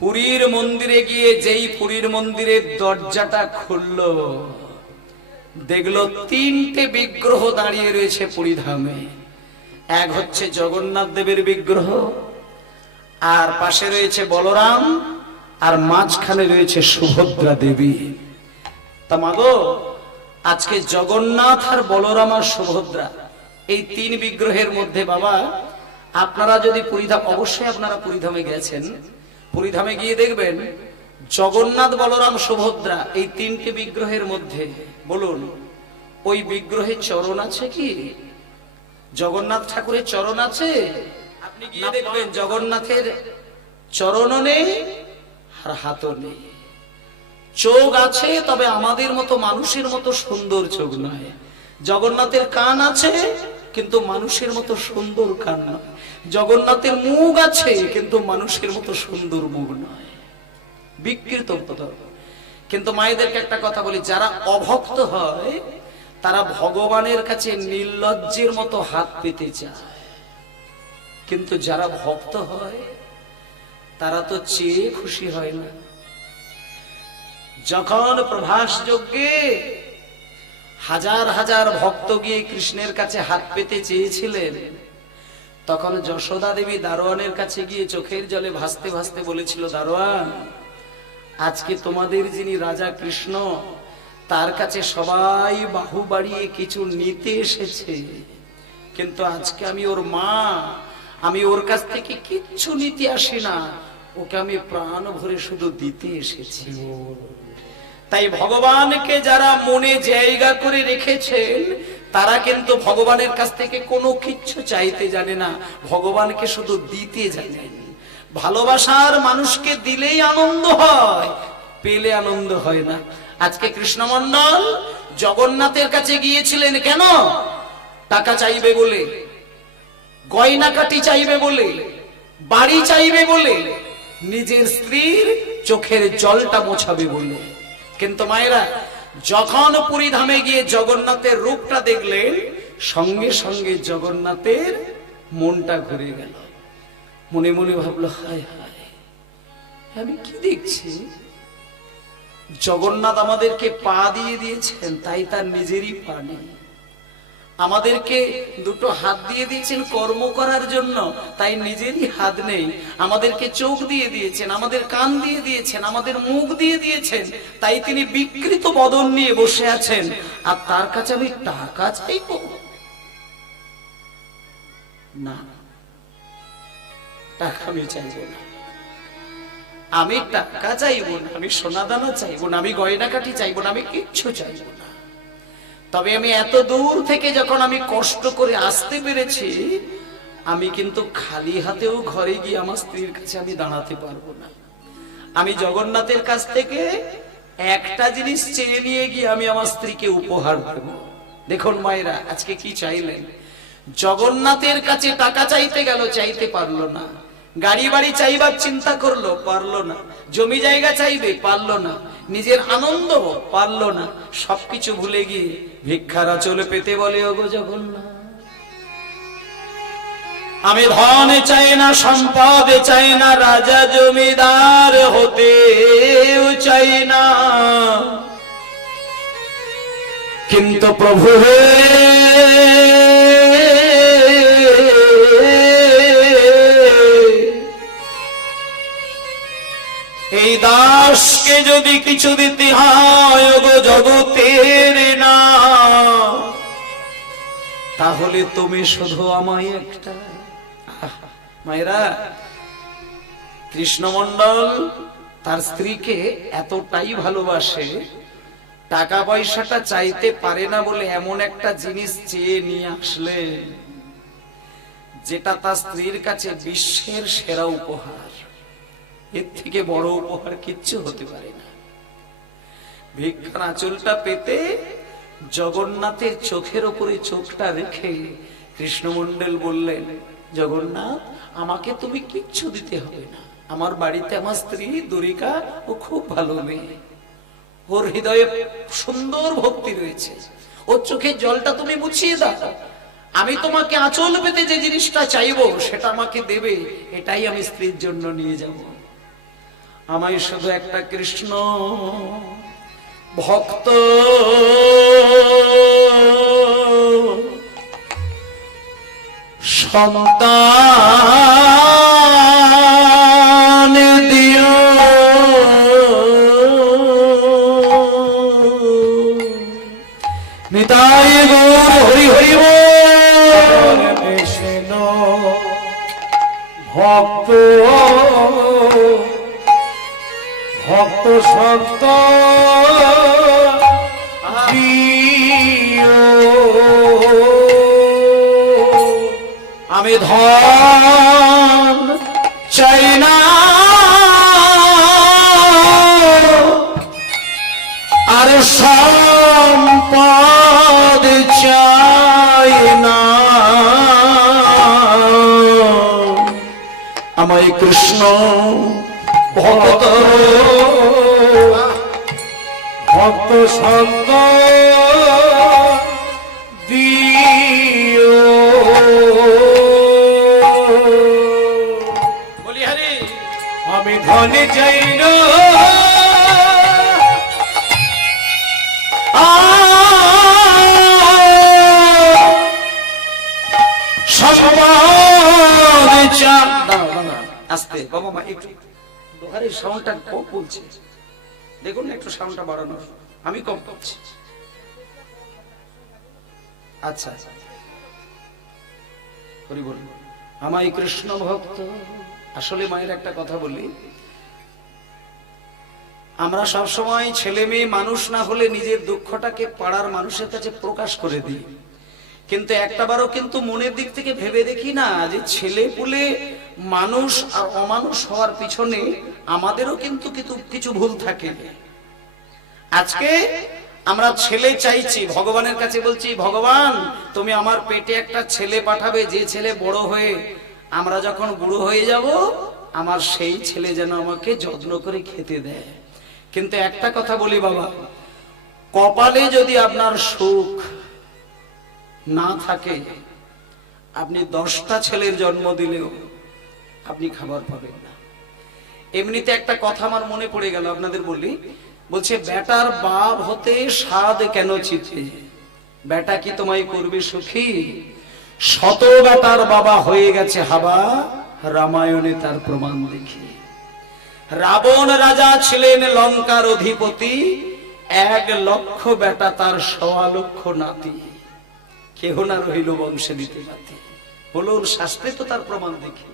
পুরীর মন্দিরে গিয়ে যেই পুরীর মন্দিরের দরজাটা খুললো, দেখলো 3টে বিগ্রহ দাঁড়িয়ে রয়েছে পুরী ধামে। এক হচ্ছে জগন্নাথ দেবের বিগ্রহ, আর পাশে রয়েছে বলরাম, আর মাঝখানে রয়েছে সুভদ্রা দেবী। তা মাগো, আজকে জগন্নাথ আর বলরাম আর সুভদ্রা এই তিন বিগ্রহের মধ্যে বাবা, আপনারা যদি পুরীধাম, অবশ্যই আপনারা পুরীধামে গেছেন, পুরীধামে গিয়ে দেখবেন জগন্নাথ, বলরাম, সুভদ্রা এই তিনটি বিগ্রহের মধ্যে বলুন ওই বিগ্রহের চরণ আছে কি? জগন্নাথ ঠাকুরের চরণ আছে? আপনি গিয়ে দেখবেন জগন্নাথের চরণও নেই আর হাতও নেই। চোখ আছে, তবে আমাদের মতো মানুষের মতো সুন্দর চোখ নয়। জগন্নাথের কান আছে, কিন্তু মানুষের মতো সুন্দর কান নয়। জগন্নাথের মুখ আছে, কিন্তু মানুষের মতো সুন্দর মুখ নয়, বিকৃত। কিন্তু মায়েদেরকে একটা কথা বলি, যারা অভক্ত হয় তারা ভগবানের কাছে নির্লজ্জের মতো হাত পেতে চায়, কিন্তু যারা ভক্ত হয় তারা তো চেয়ে খুশি হয় না। যখন প্রভাস যজ্ঞে হাজার হাজার ভক্ত গিয়ে কৃষ্ণের কাছে হাত পেতে চেয়েছিলেন, তখন যশোদা দেবী দারোয়ানের কাছে গিয়ে চোখের জলে ভাসতে ভাসতে বলেছিল, দারোয়ান, আজকে তোমাদের যিনি রাজা কৃষ্ণ, তার কাছে সবাই বাহু বাড়িয়ে কিছু নিতে এসেছে, কিন্তু আজকে আমি ওর মা, আমি ওর কাছ থেকে কিচ্ছু নিতে আসি না, ওকে আমি প্রাণ ভরে শুধু দিতে এসেছি। তাই ভগবানকে যারা মনে জায়গা করে রেখেছেন তারা কিন্তু ভগবানের কাছ থেকে কোনো কিচ্ছু চাইতে জানে না, ভগবানকে শুধু দিতে জানেন। ভালোবাসার মানুষকে দিলেই আনন্দ হয়, পেলে আনন্দ হয় না। আজকে কৃষ্ণমন্ডল জগন্নাথের কাছে গিয়েছিলেন কেন? টাকা চাইবে বলে, গয়নাকাটি চাইবে বলে, বাড়ি চাইবে বলে, নিজের স্ত্রীর চোখের জলটা মোছাবে বলে। কিন্তু মায়েরা, যখন পুরীধামে গিয়ে জগন্নাথের রূপটা দেখলেন, সঙ্গে সঙ্গে জগন্নাথের মনটা ঘুরে গেল। মনে মনে ভাবলো, হায় হায়, আমি কি দেখছি? জগন্নাথ আমাদেরকে পা দিয়ে দিয়েছেন, তাই তার নিজেরই পা নেই। আমাদেরকে দুটো হাত দিয়ে দিয়েছেন কর্ম করার জন্য, তাই নিজেরই হাত নেই। আমাদেরকে চোখ দিয়ে দিয়েছেন, আমাদের কান দিয়ে দিয়েছেন, আমাদের মুখ দিয়ে দিয়েছেন, তাই তিনি বিকৃত বদন নিয়ে বসে আছেন। আর তার কাছে আমি টাকা চাইব না, টাকা আমি চাইব না, আমি টাকা চাইব না, আমি সোনাদানা চাইব না, আমি গয়নাকাঠি চাইব না, আমি কিচ্ছু চাইব না। তবে আমি এত দূর থেকে যখন আমি কষ্ট করে আসতে পেরেছি, আমি কিন্তু খালি হাতেও ঘরে গিয়ে আমার স্ত্রীর কাছে আমি দাঁড়াতে পারবো না। আমি জগন্নাথের কাছ থেকে একটা জিনিস চেয়ে নিয়ে গিয়ে আমি আমার স্ত্রীকে উপহার দেব। দেখুন মায়েরা, আজকে কি চাইলেন? জগন্নাথের কাছে টাকা চাইতে গেল, চাইতে পারলো না। গাড়ি বাড়ি চাইবার চিন্তা করলো, পারলো না। জমি জায়গা চাইবে, পারলো না। নিজের আনন্দ, পারলো না। সবকিছু ভুলে গিয়ে ভিক্ষার আঁচলে পেতে বলে, ওগো জগন্নাথ, আমি ধন চাই না, সম্পদ চাই না, রাজা জমিদার হতেও চাই না, কিন্তু প্রভু হে, এই দাসকে যদি কিছু দিতে হয় গো জগতের না, তাহলে তুমি শুধু আমায় একটা। মায়েরা, কৃষ্ণমন্ডল তার স্ত্রীকে এতটাই ভালোবাসে, টাকা পয়সাটা চাইতে পারে না বলে এমন একটা জিনিস চেয়ে নিয়ে আসলেন, যেটা তার স্ত্রীর কাছে বিশ্বের সেরা উপহার। এর থেকে বড় উপহার কিচ্ছু হতে পারে না। ভিক্ষার আঁচলটা পেতে জগন্নাথের চোখের উপরে চোখটা রেখে কৃষ্ণমন্ডল বললেন, জগন্নাথ, আমাকে তুমি কিচ্ছু দিতে হবে না। আমার বাড়িতে আমার স্ত্রী দ্বারিকা, ও খুব ভালো মেয়ে, ওর হৃদয়ে সুন্দর ভক্তি রয়েছে, ওর চোখের জলটা তুমি মুছিয়ে দাও। আমি তোমাকে আঁচল পেতে যে জিনিসটা চাইবো সেটা আমাকে দেবে, এটাই আমি স্ত্রীর জন্য নিয়ে যাব। আমায় শুধু একটা কৃষ্ণ ভক্ত সন্তান কৃষ্ণ ভক্ত ভক্ত সন্ত দিও। আমি ধন চাই না আর সম্পদ চাই না, আমায় কৃষ্ণ ভক্ত ভক্ত সন্ত দিও। বলি হরি। আমি ধনে চাই না আস্তে বাবা মা একটু দোহারের সাউন্ডটা কম বলছে, দেখুন না একটু সাউন্ডটা বাড়ানো, আমি কম করছি। আচ্ছা হরি বল। আমায় কৃষ্ণ ভক্ত। আসলে মায়ের একটা কথা বলি, আমরা সব সময় ছেলে মেয়ে মানুষ না হলে নিজের দুঃখটাকে পাড়ার মানুষের কাছে প্রকাশ করে দিই, কিন্তু একটাবারও কিন্তু মনের দিক থেকে ভেবে দেখি না যে ছেলে পুলে মানুষ আর অমানুষ হওয়ার পিছনে আমাদেরও কিন্তু কিছু ভুল থাকে। আজকে আমরা ছেলে চাইছি, ভগবানের কাছে বলছি ভগবান তুমি আমার পেটে একটা ছেলে পাঠাবে, যে ছেলে বড় হয়ে আমরা যখন বুড়ো হয়ে যাব আমার সেই ছেলে যেন আমাকে যত্ন করে খেতে দেয়। কিন্তু একটা কথা বলি বাবা, কপালে যদি আপনার সুখ না থাকে আপনি 10টা ছেলের জন্ম দিলেও আপনি খাবার পাবেন না। এমনিতে একটা কথা আমার মনে পড়ে গেল, আপনাদের বলি। বলছে বেটার বাপ হতে স্বাদ কেন চিতে, বেটা কি তোমায় করবে সুখী, শত বেটার বাবা হয়ে গেছে হাবা, রামায়ণে তার প্রমাণ দেখি। রাবণ রাজা ছিলেন লঙ্কার অধিপতি, 1 লক্ষ বেটা তার 1.25 লক্ষ নাতি, কেহ না রহিল বংশে দিতে নাতি। বলুন শাস্ত্রে তো তার প্রমাণ দেখি।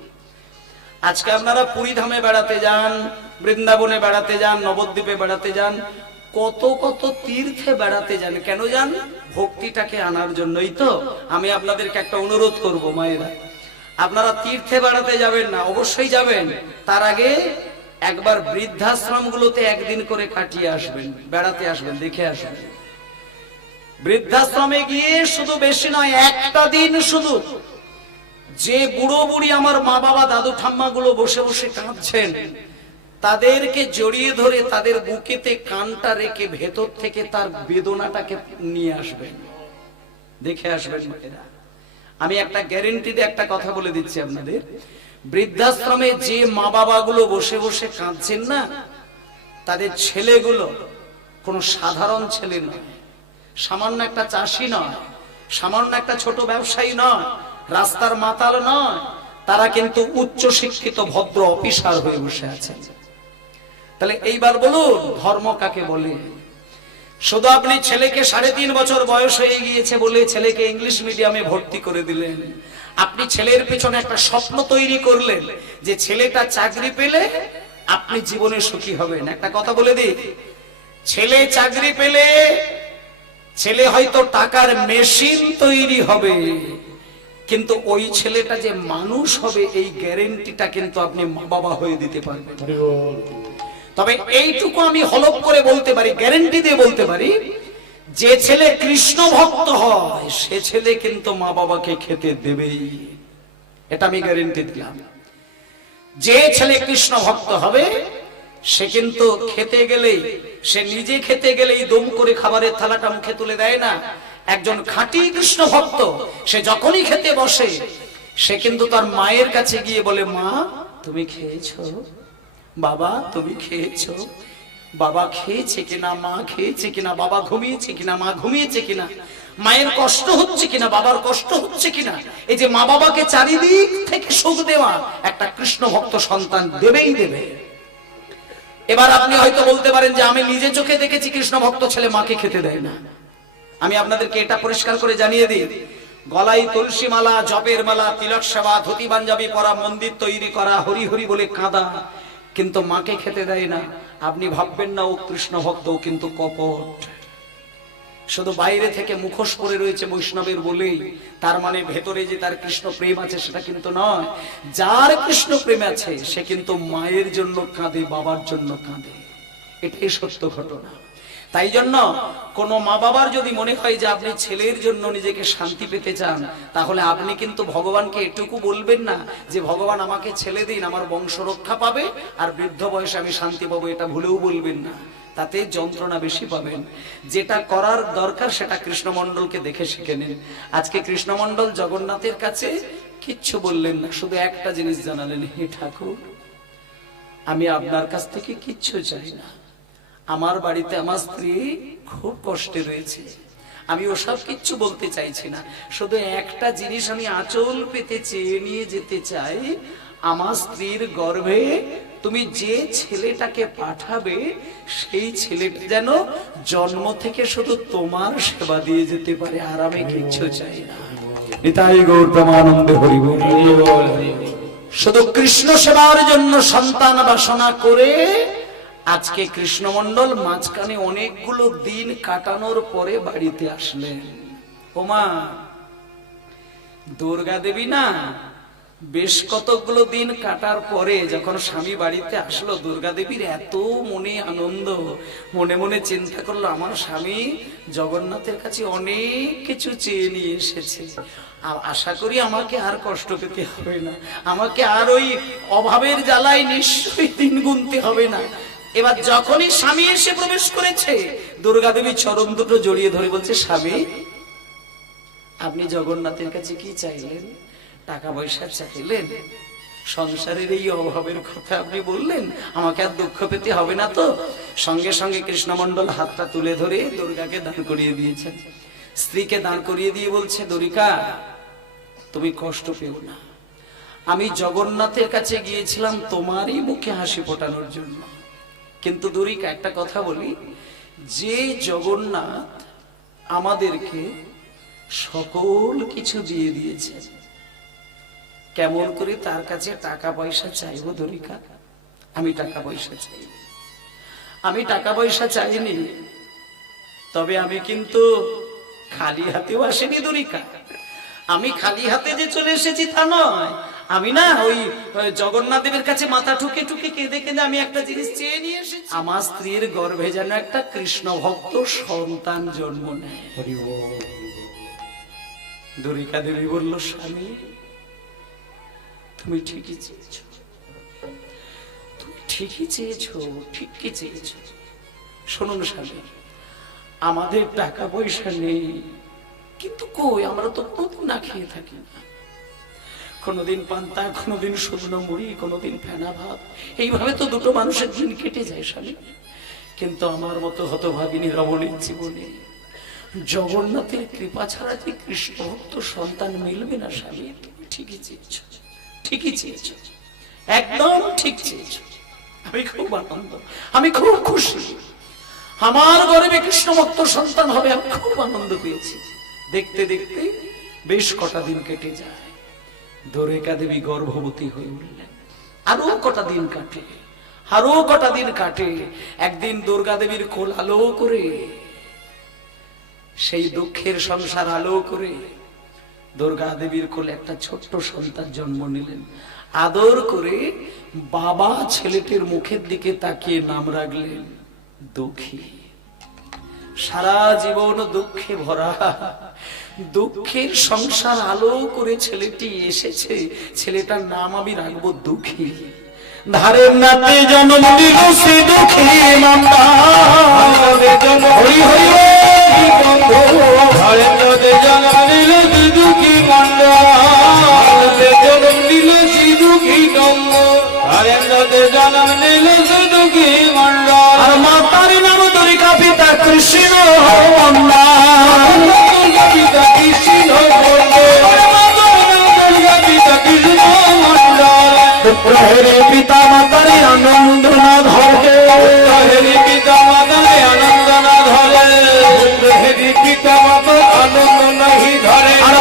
আজকে আপনারা পুরী ধামে বেড়াতে যান, বৃন্দাবনে বেড়াতে যান, নবদ্বীপে বেড়াতে যান, কত কত তীর্থে বেড়াতে যান, কেন যান? ভক্তিটাকে আনার জন্যই তো। আমি আপনাদেরকে একটা অনুরোধ করব মায়েরা, আপনারা তীর্থে বেড়াতে যাবেন না, অবশ্যই যাবেন, তার আগে একবার বৃদ্ধাশ্রম গুলোতে একদিন করে কাটিয়ে আসবেন, বেড়াতে আসবেন, দেখে আসবেন। বৃদ্ধাশ্রমে গিয়ে শুধু বেশি নয়, একটা দিন শুধু যে বুড়ো বুড়ি আমার মা বাবা দাদু ঠাম্মা গুলো বসে বসে কাঁদছেন, তাদেরকে জড়িয়ে ধরে তাদের বুকেতে কানটা রেখে ভেতর থেকে তার বেদনাটাকে নিয়ে আসবেন, দেখে আসবেন মায়েরা। আমি একটা গ্যারেন্টি দিয়ে একটা কথা বলে দিচ্ছি আপনাদের, বৃদ্ধাশ্রমে যে মা বাবা গুলো বসে বসে কাঁদছেন না, তাদের ছেলেগুলো কোনো সাধারণ ছেলে নয়, সামান্য একটা চাষি নয়, সামান্য একটা ছোট ব্যবসায়ী নয়, রাস্তার মাতাল নয়, তারা কিন্তু উচ্চ শিক্ষিত ভদ্র অফিসার হয়ে বসে আছেন। তাহলে এইবার বলুন ধর্ম কাকে বলে? শুধু আপনি ছেলেকে 3.5 বছর বয়স হয়ে গিয়েছে বলে ছেলেকে ইংলিশ মিডিয়ামে ভর্তি করে দিলেন, আপনি ছেলের পেছনে একটা স্বপ্ন তৈরি করলেন যে ছেলেটা চাকরি পেলে আপনি জীবনে সুখী হবেন। একটা কথা বলে দিই, ছেলে চাকরি পেলে ছেলে হয়তো টাকার মেশিন তৈরি হবে, কিন্তু ওই ছেলেটা যে মানুষ হবে এই গ্যারেন্টিটা কিন্তু আপনি মা বাবা হয়ে দিতে পারবেন। তবে এইটুকু আমি হলফ করে বলতে পারি, গ্যারেন্টি দিয়ে বলতে পারি, যে ছেলে কৃষ্ণ ভক্ত হয় সে ছেলে কিন্তু মা বাবাকে খেতে দেবেই, এটা আমি গ্যারেন্টি দিলাম। যে ছেলে কৃষ্ণ ভক্ত হবে সে কিন্তু খেতে গেলেই, সে নিজে খেতে গেলেই দম করে খাবারের থালাটা মুখে তুলে দেয় না। একজন খাঁটি কৃষ্ণ ভক্ত সে যখনই খেতে বসে সে কিন্তু তার মায়ের কাছে গিয়ে বলে, মা তুমি খেয়েছো, বাবা তুমি খেয়েছো, বাবা খেয়েছে কিনা, মা খেয়েছে কিনা, বাবা ঘুমিয়েছে কিনা, মা ঘুমিয়েছে কিনা, মায়ের কষ্ট হচ্ছে কিনা, বাবার কষ্ট হচ্ছে কিনা। এই যে মা বাবাকে চারিদিক থেকে সুখ দেওয়া একটা কৃষ্ণ ভক্ত সন্তান দেবেই দেবে। এবার আপনি হয়তো বলতে পারেন যে আমি নিজে চোখে দেখেছি কৃষ্ণ ভক্ত ছেলে মাকে খেতে দেয় না। আমি আপনাদেরকে এটা পরিষ্কার করে জানিয়ে দিই, গলায় তুলসী মালা, জপের মালা, তিলক সেবা, ধুতি পাঞ্জাবি পরা, মন্দির তৈরি করা, হরি হরি বলে কাঁদা, কিন্তু মাকে খেতে দেয় না। আপনি ভাববেন না ও কৃষ্ণ ভক্ত, ও কিন্তু কপট। শুধু বাইরে থেকে মুখোশ পরে রয়েছে বৈষ্ণবের বলেই তার মানে ভেতরে যে তার কৃষ্ণ প্রেম আছে সেটা কিন্তু নয়। যার কৃষ্ণ প্রেম আছে সে কিন্তু মায়ের জন্য কাঁদে, বাবার জন্য কাঁদে, এটাই সত্য ঘটনা। তাই জন্য কোন মা বাবার যদি মনে হয় যে আপনি ছেলের জন্য নিজেকে শান্তি পেতে চান, তাহলে আপনি কিন্তু ভগবানকে এটুকু বলবেন না যে ভগবান আমাকে ছেলে দিন, আমার বংশ রক্ষা পাবে আর বৃদ্ধ বয়সে আমি শান্তি পাবো, এটা ভুলেও বলবেন না, তাতে যন্ত্রণা বেশি পাবেন। যেটা করার দরকার সেটা কৃষ্ণমণ্ডলকে দেখে শিখে নিন। আজকে কৃষ্ণমণ্ডল জগন্নাথের কাছে কিচ্ছু বললেন না, শুধু একটা জিনিস জানালেন, হে ঠাকুর আমি আপনার কাছ থেকে কিচ্ছু চাই না, আমার বাড়িতে আমার স্ত্রী খুব কষ্টে রয়েছে, আমি ওসব কিচ্ছু বলতে চাইছি না, শুধু একটা জিনিস আমি আঁচল পেতে চেয়ে নিয়ে যেতে চাই, আমার স্ত্রীর গর্ভে তুমি যে ছেলেটাকে পাঠাবে সেই ছেলেটা যেন জন্ম থেকে শুধু তোমার সেবা দিয়ে যেতে পারে, আর আমি কিচ্ছু চাই না। নিতাই গৌর প্রেমানন্দে হরি বল। শুধু কৃষ্ণ সেবার জন্য সন্তান বাসনা করে আজকে কৃষ্ণমণ্ডল মাঝখানে অনেকগুলো দিন কাটানোর পরে বাড়িতে আসলেন। ওমা দুর্গা দেবী না বেশ কতগুলো দিন কাটার পরে যখন স্বামী বাড়িতে আসলো, দুর্গা দেবীর এত মনে আনন্দ, মনে মনে চিন্তা করলো আমার স্বামী জগন্নাথের কাছে অনেক কিছু চেয়ে নিয়ে এসেছে, আশা করি আমাকে আর কষ্ট পেতে হবে না, আমাকে আর ওই অভাবের জ্বালায় নিশ্চয়ই দিন গুনতে হবে না। এবার যখনই স্বামী এসে প্রবেশ করেছে, দুর্গা দেবী চরণ দুটো জড়িয়ে ধরে বলছে, স্বামী আপনি জগন্নাথের কাছে কি চাইলেন? টাকা পয়সা চাইলেন? সংসারের এই অভাবের কথা আপনি বললেন, আমাকে আর দুঃখ পেতে হবে না তো? সঙ্গে সঙ্গে কৃষ্ণমণ্ডল হাতটা তুলে ধরে দুর্গাকে দান করিয়ে দিয়েছেন। স্ত্রীকে দান করিয়ে দিয়ে বলছে, দুর্গা তুমি কষ্ট পেও না, আমি জগন্নাথের কাছে গিয়েছিলাম তোমারই মুখে হাসি ফোটানোর জন্য, কিন্তু দুর্গা একটা কথা বলি, যে জগন্নাথ আমাদেরকে সকল কিছু দিয়ে দিয়েছে, কেমন করে তার কাছে টাকা পয়সা চাইবো? দুর্গা আমি টাকা পয়সা চাই, আমি টাকা পয়সা চাইনি, তবে আমি কিন্তু খালি হাতেও আসেনি দুর্গা, আমি খালি হাতে যে চলে এসেছি তা নয়, আমি না ওই জগন্নাথ দেবের কাছে মাথা ঠুকে ঠুকে কেঁদে কেঁদে আমি একটা জিনিস চেয়ে নিয়ে এসেছি, আমার স্ত্রীর গর্ভে যেন একটা কৃষ্ণ ভক্ত সন্তান জন্ম নেয়। দুর্গা দেবী বলল, স্বামী তুমি ঠিকই চেয়েছো, তুমি ঠিকই চেয়েছো, ঠিকই চেয়েছো। শুনুন স্বামী, আমাদের টাকা পয়সা নেই, কিন্তু কই আমরা তো কোনোদিন না খেয়ে থাকি না, কোনোদিন পান্তা, কোনোদিন শুকনো মুড়ি, কোনোদিন ফেনা ভাত, এইভাবে তো দুটো মানুষের দিন কেটে যায় স্বামী, কিন্তু আমার মতো হতভাগিনী রমণীর জীবনে জগন্নাথের কৃপা ছাড়া যে কৃষ্ণ ভক্ত সন্তান মিলবে না। স্বামী তুমি ঠিকই চেয়েছো, ঠিকই চেয়েছো, একদম ঠিক চেয়েছো, আমি খুব আনন্দ, আমি খুব খুশি, আমার গর্ভে কৃষ্ণ ভক্ত সন্তান হবে, আমি খুব আনন্দ পেয়েছি। দেখতে দেখতে বেশ কটা দিন কেটে যায়, দুর্গা দেবী গর্ভবতী হয়ে উঠলেন। আরো কটা দিন কাটে, আরো কটা দিন কাটে, একদিন দুর্গা দেবীর কোল আলো করে, সেই দুঃখের সংসার আলো করে দুর্গা দেবীর কোলে একটা ছোট্ট সন্তান জন্ম নিলেন। আদর করে বাবা ছেলেটির মুখের দিকে তাকিয়ে নাম রাখলেন দুঃখী। সারা জীবন দুঃখে ভরা, দুঃখের সংসার আলো করে ছেলেটি এসেছে, ছেলেটার নাম আমি রাখবো দুঃখী। ধারের নাতে জন্ম নিল সে দুঃখী মাতা, হরি হরি বন্ধু, ধারের নাতে জন্ম নিল সে দুঃখী মাতা, জন্ম নিল সে দুঃখী নন্দ, ধারের নাতে জন্ম নিল সে দুঃখী মাতা, আর মাতার নাম দুর্গা, পিতা কৃষ্ণ মন্ডা, পিতা কৃষ্ণ প্রহরে পিতা মাতারে আনন্দ না ধরে, প্রহরে পিতা মাতারে আনন্দ না ধরে, প্রহরে পিতা মাতার আনন্দ নাহি ধরে, আর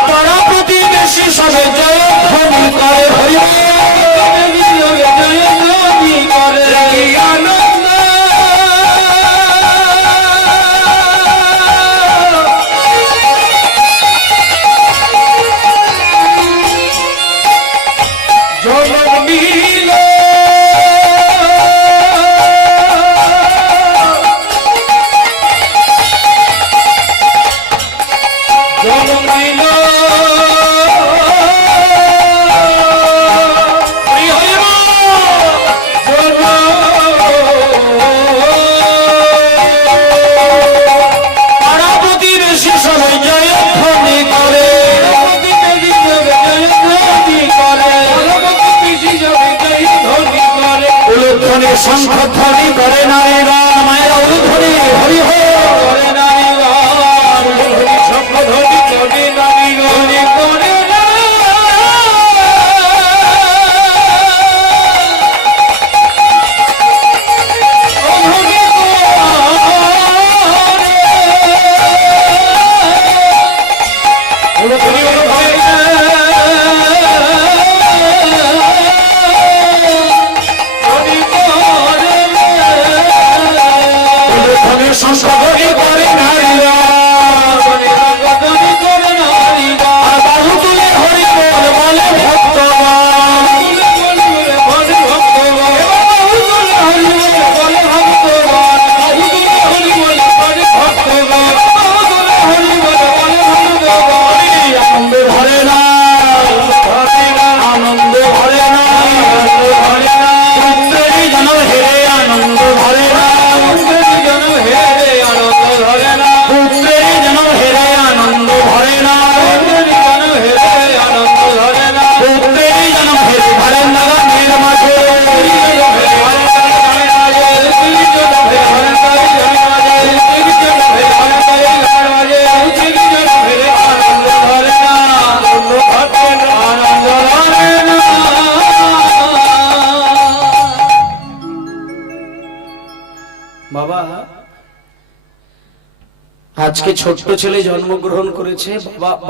আজকে ছোট্ট ছেলে জন্মগ্রহণ করেছে,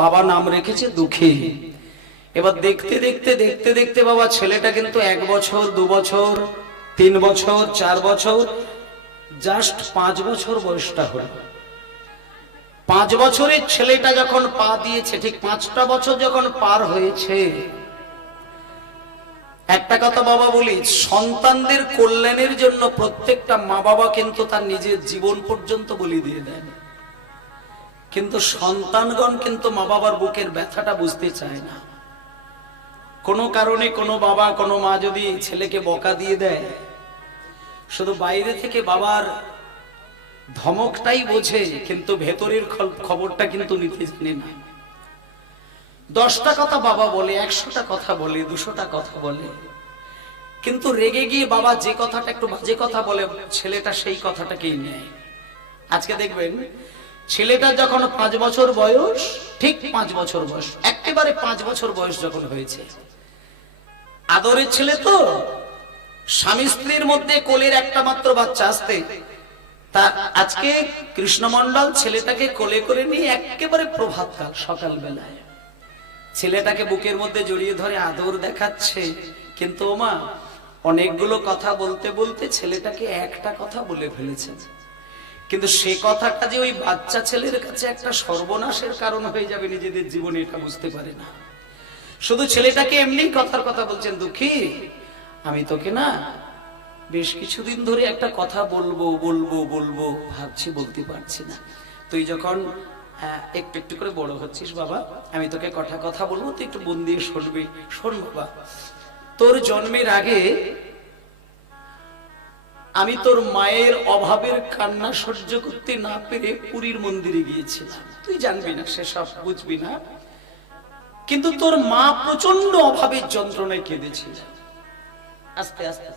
বাবা নাম রেখেছে দুঃখী। এবার দেখতে দেখতে দেখতে দেখতে বাবা ছেলেটা কিন্তু 1 বছর 2 বছর 3 বছর 4 বছর, জাস্ট 5 বছর বয়সটা হলো। 5 বছরের ছেলেটা যখন পা দিয়েছে, ঠিক 5টা বছর যখন পার হয়েছে, একটা কথা বাবা বলি, সন্তানদের কল্যাণের জন্য প্রত্যেকটা মা বাবা কিন্তু তার নিজের জীবন পর্যন্ত বলি দিয়ে দেন, কিন্তু সন্তানগণ কিন্তু মা বাবার বুকের ব্যথাটা বুঝতে চায় না। কোনো কারণে কোনো বাবা কোনো মা যদি ছেলেকে বকা দিয়ে দেয়, শুধু বাইরে থেকে বাবার ধমকটাই বোঝে, কিন্তু ভেতরের খবরটা কিন্তু নিতে জানে না। 10টা কথা বাবা বলে, 100টা কথা বলে, 200টা কথা বলে, কিন্তু রেগে গিয়ে বাবা যে কথাটা একটু বাজে কথা বলে, ছেলেটা সেই কথাটাকেই নেয়। আজকে দেখবেন ছেলেটা যখন 5 বছর বয়স, ঠিক 5 বছর বয়স, একেবারে 5 বছর বয়স যখন হয়েছে, আদরের ছেলে তো, স্বামী স্ত্রীর মধ্যে কোলের একটা মাত্র বাচ্চা আসতে, তা আজকে কৃষ্ণমন্ডল ছেলেটাকে কোলে করে নিয়ে একেবারে প্রভাতকাল সকাল বেলায় ছেলেটাকে বুকের মধ্যে জড়িয়ে ধরে আদর দেখাচ্ছে। কিন্তু ওমা অনেকগুলো কথা বলতে বলতে ছেলেটাকে একটা কথা বলে ফেলেছে, কিন্তু সে কথাটা যে ওই বাচ্চা ছেলের কাছে একটা সর্বনাশের কারণ হয়ে যাবে নিজেদের জীবনে, এটা বুঝতে পারে না। শুধু ছেলেটাকে এমনি কথার কথা বলছেন, দুঃখী আমি তোকে না বেশ কিছুদিন ধরে একটা কথা বলবো বলবো বলবো ভাবছি, বলতে পারছি না। তুই যখন একটু একটু করে বড় হচ্ছিস বাবা, আমি তোকে কথা বলবো, তুই একটু মন দিয়ে শুনবি। শোন বাবা, তোর জন্মের আগে আমি তোর মায়ের অভাবের কান্না সহ্য করতে না পেরে পুরীর মন্দিরে গিয়েছিলাম। তুই জানবি না, সেসব বুঝবি না, কিন্তু তোর মা প্রচন্ড অভাবের যন্ত্রণায় কেঁদেছিল। আস্তে আস্তে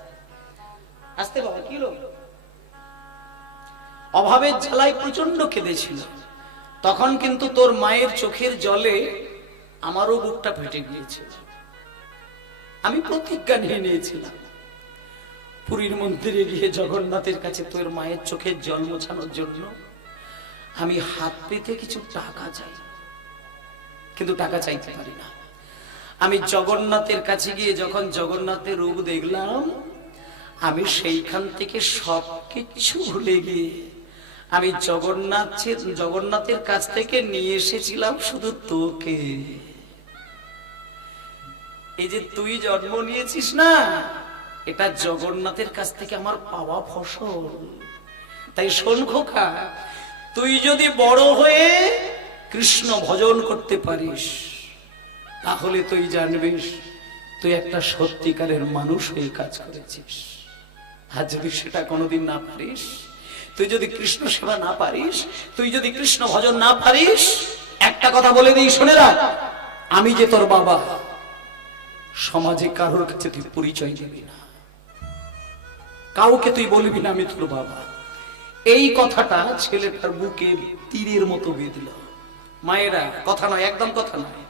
আস্তে বাবা, কি লোক অভাবের জ্বালায় প্রচন্ড কেঁদেছিল। তখন কিন্তু তোর মায়ের চোখের জলে আমারও বুকটা ফেটে গিয়েছিল। আমি প্রতিজ্ঞা নিয়ে নিয়েছিলাম, পুরীর মন্দিরে গিয়ে জগন্নাথের কাছে তোর মায়ের চোখের জল মোছানোর জন্য আমি হাত পেতে কিছু টাকা চাই, কিন্তু টাকা চাইতে পারি না। আমি জগন্নাথের কাছে গিয়ে যখন জগন্নাথের রূপ দেখলাম, আমি সেইখান থেকে সবকিছু ভুলে গিয়ে আমি জগন্নাথের কাছ থেকে নিয়ে এসেছিলাম শুধু তোকে। এই যে তুই জন্ম নিয়েছিস না, এটা জগন্নাথের কাছ থেকে আমার পাওয়া ফসল। তাই শোন খোকা, তুই যদি বড় হয়ে কৃষ্ণ ভজন করতে পারিস, তাহলে তুই জানবিস তুই একটা সত্যিকারের মানুষ হয়ে কাজ করেছিস। আর যদি সেটা কোনোদিন না পারিস, তুই যদি কৃষ্ণ সেবা না পারিস, তুই যদি কৃষ্ণ ভজন না পারিস, একটা কথা বলে দিই শুনে রাখ, আমি যে তোর বাবা, সমাজে কারোর কাছে তুই পরিচয় দিবি না, কাউকে তুই বলবি না আমি তোর বাবা। এই কথাটা ছেলেটার বুকে তীরের মতো বেঁধল। মায়েরা, কথা নয়, একদম কথা নয়,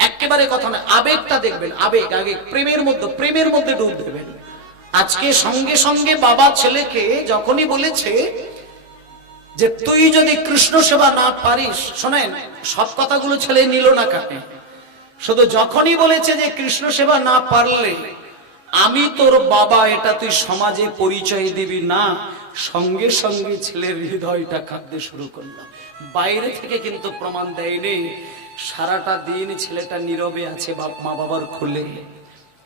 একেবারে কথা নয়, আবেগটা দেখবেন, আবেগ আগে প্রেমের মধ্যে ডুব দেবেন। আজকে সঙ্গে সঙ্গে বাবা ছেলেকে যখনই বলেছে যে তুই যদি কৃষ্ণ সেবা না পারিস, শোনেন সব কথাগুলো ছেলে নিল না কানে, শুধু যখনই বলেছে যে কৃষ্ণ সেবা না পারলে আমি তোর বাবা, এটা তুই সমাজে পরিচয় দিবি না, সঙ্গে সঙ্গে ছেলের হৃদয়টা কাঁদতে শুরু করলো। বাইরে থেকে কিন্তু প্রমাণ দেয়নি, সারাটা দিন ছেলেটা নীরবে আছে মা বাবার কোলে।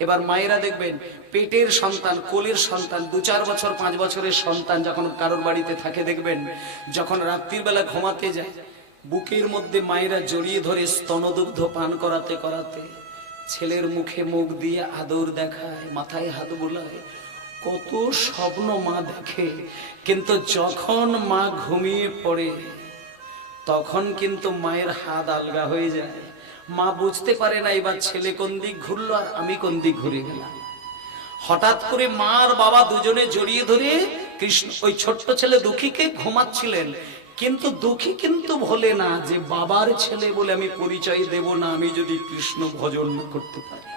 এবার মায়েরা দেখবেন, পেটের সন্তান, কোলের সন্তান, 2-4 বছর 5 বছরের সন্তান যখন কারোর বাড়িতে থাকে, দেখবেন যখন রাত্রির বেলা ঘুমাতে যায়, বুকের মধ্যে মায়েরা জড়িয়ে ধরে স্তনদুগ্ধ পান করাতে করাতে ছেলের মুখে মুখ দিয়ে আদর দেখায়, মাথায় হাত বোলায়, কত স্বপ্ন মা দেখে। কিন্তু যখন মা ঘুমিয়ে পড়ে, তখন কিন্তু মায়ের হাত আলগা হয়ে যায়। মা বুঝতে পারে না এবার ছেলে কোন দিক ঘুরলো আর আমি কোন দিক ঘুরে গেলাম। হঠাৎ করে মা আর বাবা দুজনে জড়িয়ে ধরে কৃষ্ণ, ওই ছোট্ট ছেলে দুঃখীকে ঘুমাচ্ছিলেন, কিন্তু দুঃখী কিন্তু ভোলে না যে বাবার ছেলে বলে আমি পরিচয় দেব না আমি যদি কৃষ্ণ ভজন না করতে পারি,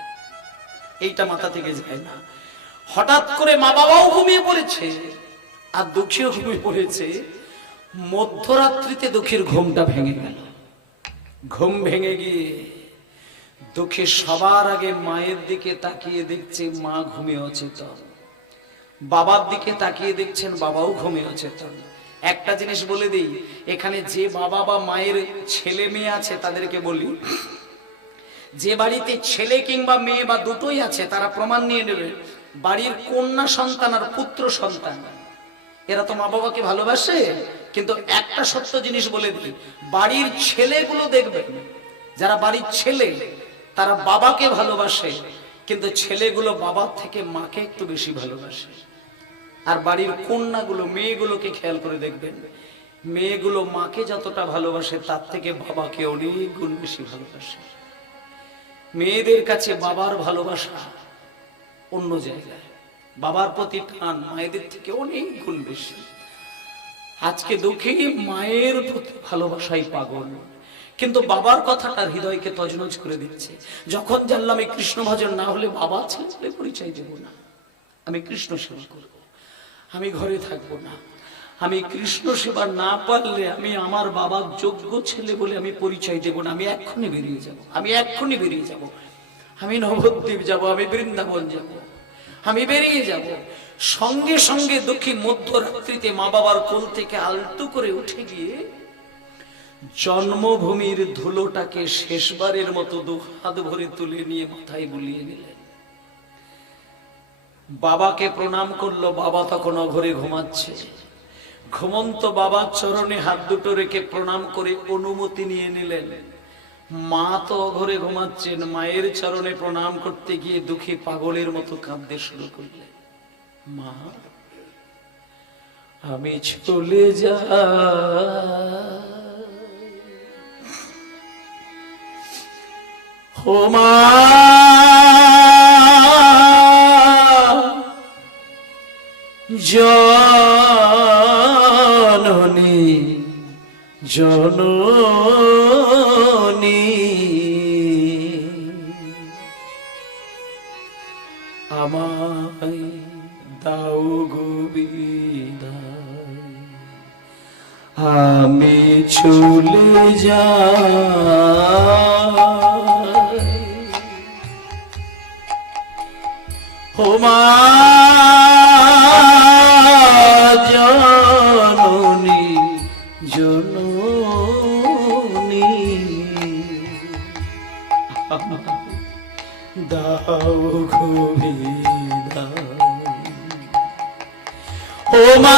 এইটা মাথা থেকে যায় না। হঠাৎ করে মা বাবাও ঘুমিয়ে পড়েছে আর দুঃখীও ঘুমিয়ে পড়েছে। মধ্যরাত্রিতে দুঃখীর ঘুমটা ভেঙে গেল। ঘুম ভেঙে গিয়ে দুঃখী সবার আগে মায়ের দিকে তাকিয়ে দেখছে মা ঘুমিয়ে অচেতন, বাবার দিকে তাকিয়ে দেখছেন বাবাও ঘুমিয়ে অচেতন। একটা জিনিস বলে দিই, এখানে যে বাবা বা মায়ের ছেলে মেয়ে আছে তাদেরকে বলি, যে বাড়িতে ছেলে কিংবা মেয়ে বা দুটোই আছে তারা প্রমাণ নিয়ে নেবে, বাড়ির কন্যা সন্তান আর পুত্র সন্তান এরা তো মা বাবাকে ভালোবাসে। কিন্তু একটা সত্য জিনিস বলে দিই, বাড়ির ছেলেগুলো দেখবেন, যারা বাড়ির ছেলে তারা বাবাকে ভালোবাসে, কিন্তু ছেলেগুলো বাবার থেকে মাকে একটু বেশি ভালোবাসে। আর বাড়ির কন্যাগুলো মেয়েগুলোকে খেয়াল করে দেখবেন, মেয়েগুলো মাকে যতটা ভালোবাসে তার থেকে বাবাকে অনেক গুণ বেশি ভালোবাসে। মেয়েদের কাছে বাবার ভালোবাসা অন্য জায়গায়, বাবার প্রতি টান মায়েদের থেকে অনেক গুণ বেশি। আজকে দুঃখী মায়ের প্রতি ভালোবাসাই পাগল, কিন্তু বাবার কথাটা হৃদয়কে তজনজ করে দিচ্ছে। যখন জানলাম এই কৃষ্ণ ভজন না হলে বাবা ছেলে পরিচয় দেব না, আমি কৃষ্ণ সেবা করব, আমি ঘরে থাকবো না, আমি কৃষ্ণ সেবা না পারলে আমি আমার বাবার যোগ্য ছেলে বলে আমি পরিচয় দেব না, আমি এক্ষুনি বেরিয়ে যাব, আমি এক্ষুনি বেরিয়ে যাব, আমি নবদ্বীপ যাব, আমি বৃন্দাবন যাব, আমি বেরিয়ে যাব। সঙ্গে সঙ্গে দুঃখী মধ্যরাত্রিতে মা বাবার কোল থেকে আলতু করে উঠে গিয়ে জন্মভূমির ধুলোটাকে শেষবারের মতো দুহাত ভরে তুলে নিয়ে মাথায় বুলিয়ে নিলেন। বাবাকে প্রণাম করলো, বাবা তখন অঘরে ঘুমাচ্ছে। ঘুমন্ত বাবার চরণে হাত দুটো রেখে প্রণাম করে অনুমতি নিয়ে নিলেন। মা তো অঘরে ঘুমাচ্ছেন, মায়ের চরণে প্রণাম করতে গিয়ে দুঃখী পাগলের মতো কাঁদতে শুরু করলেন। মা, আমি চলে যাই, ও মা, জননী জননী, আমায় দাও গো বিদায়, আমি চলে যাই, ও মা, জননী জননী, দাও গো বিদায়, ও মা,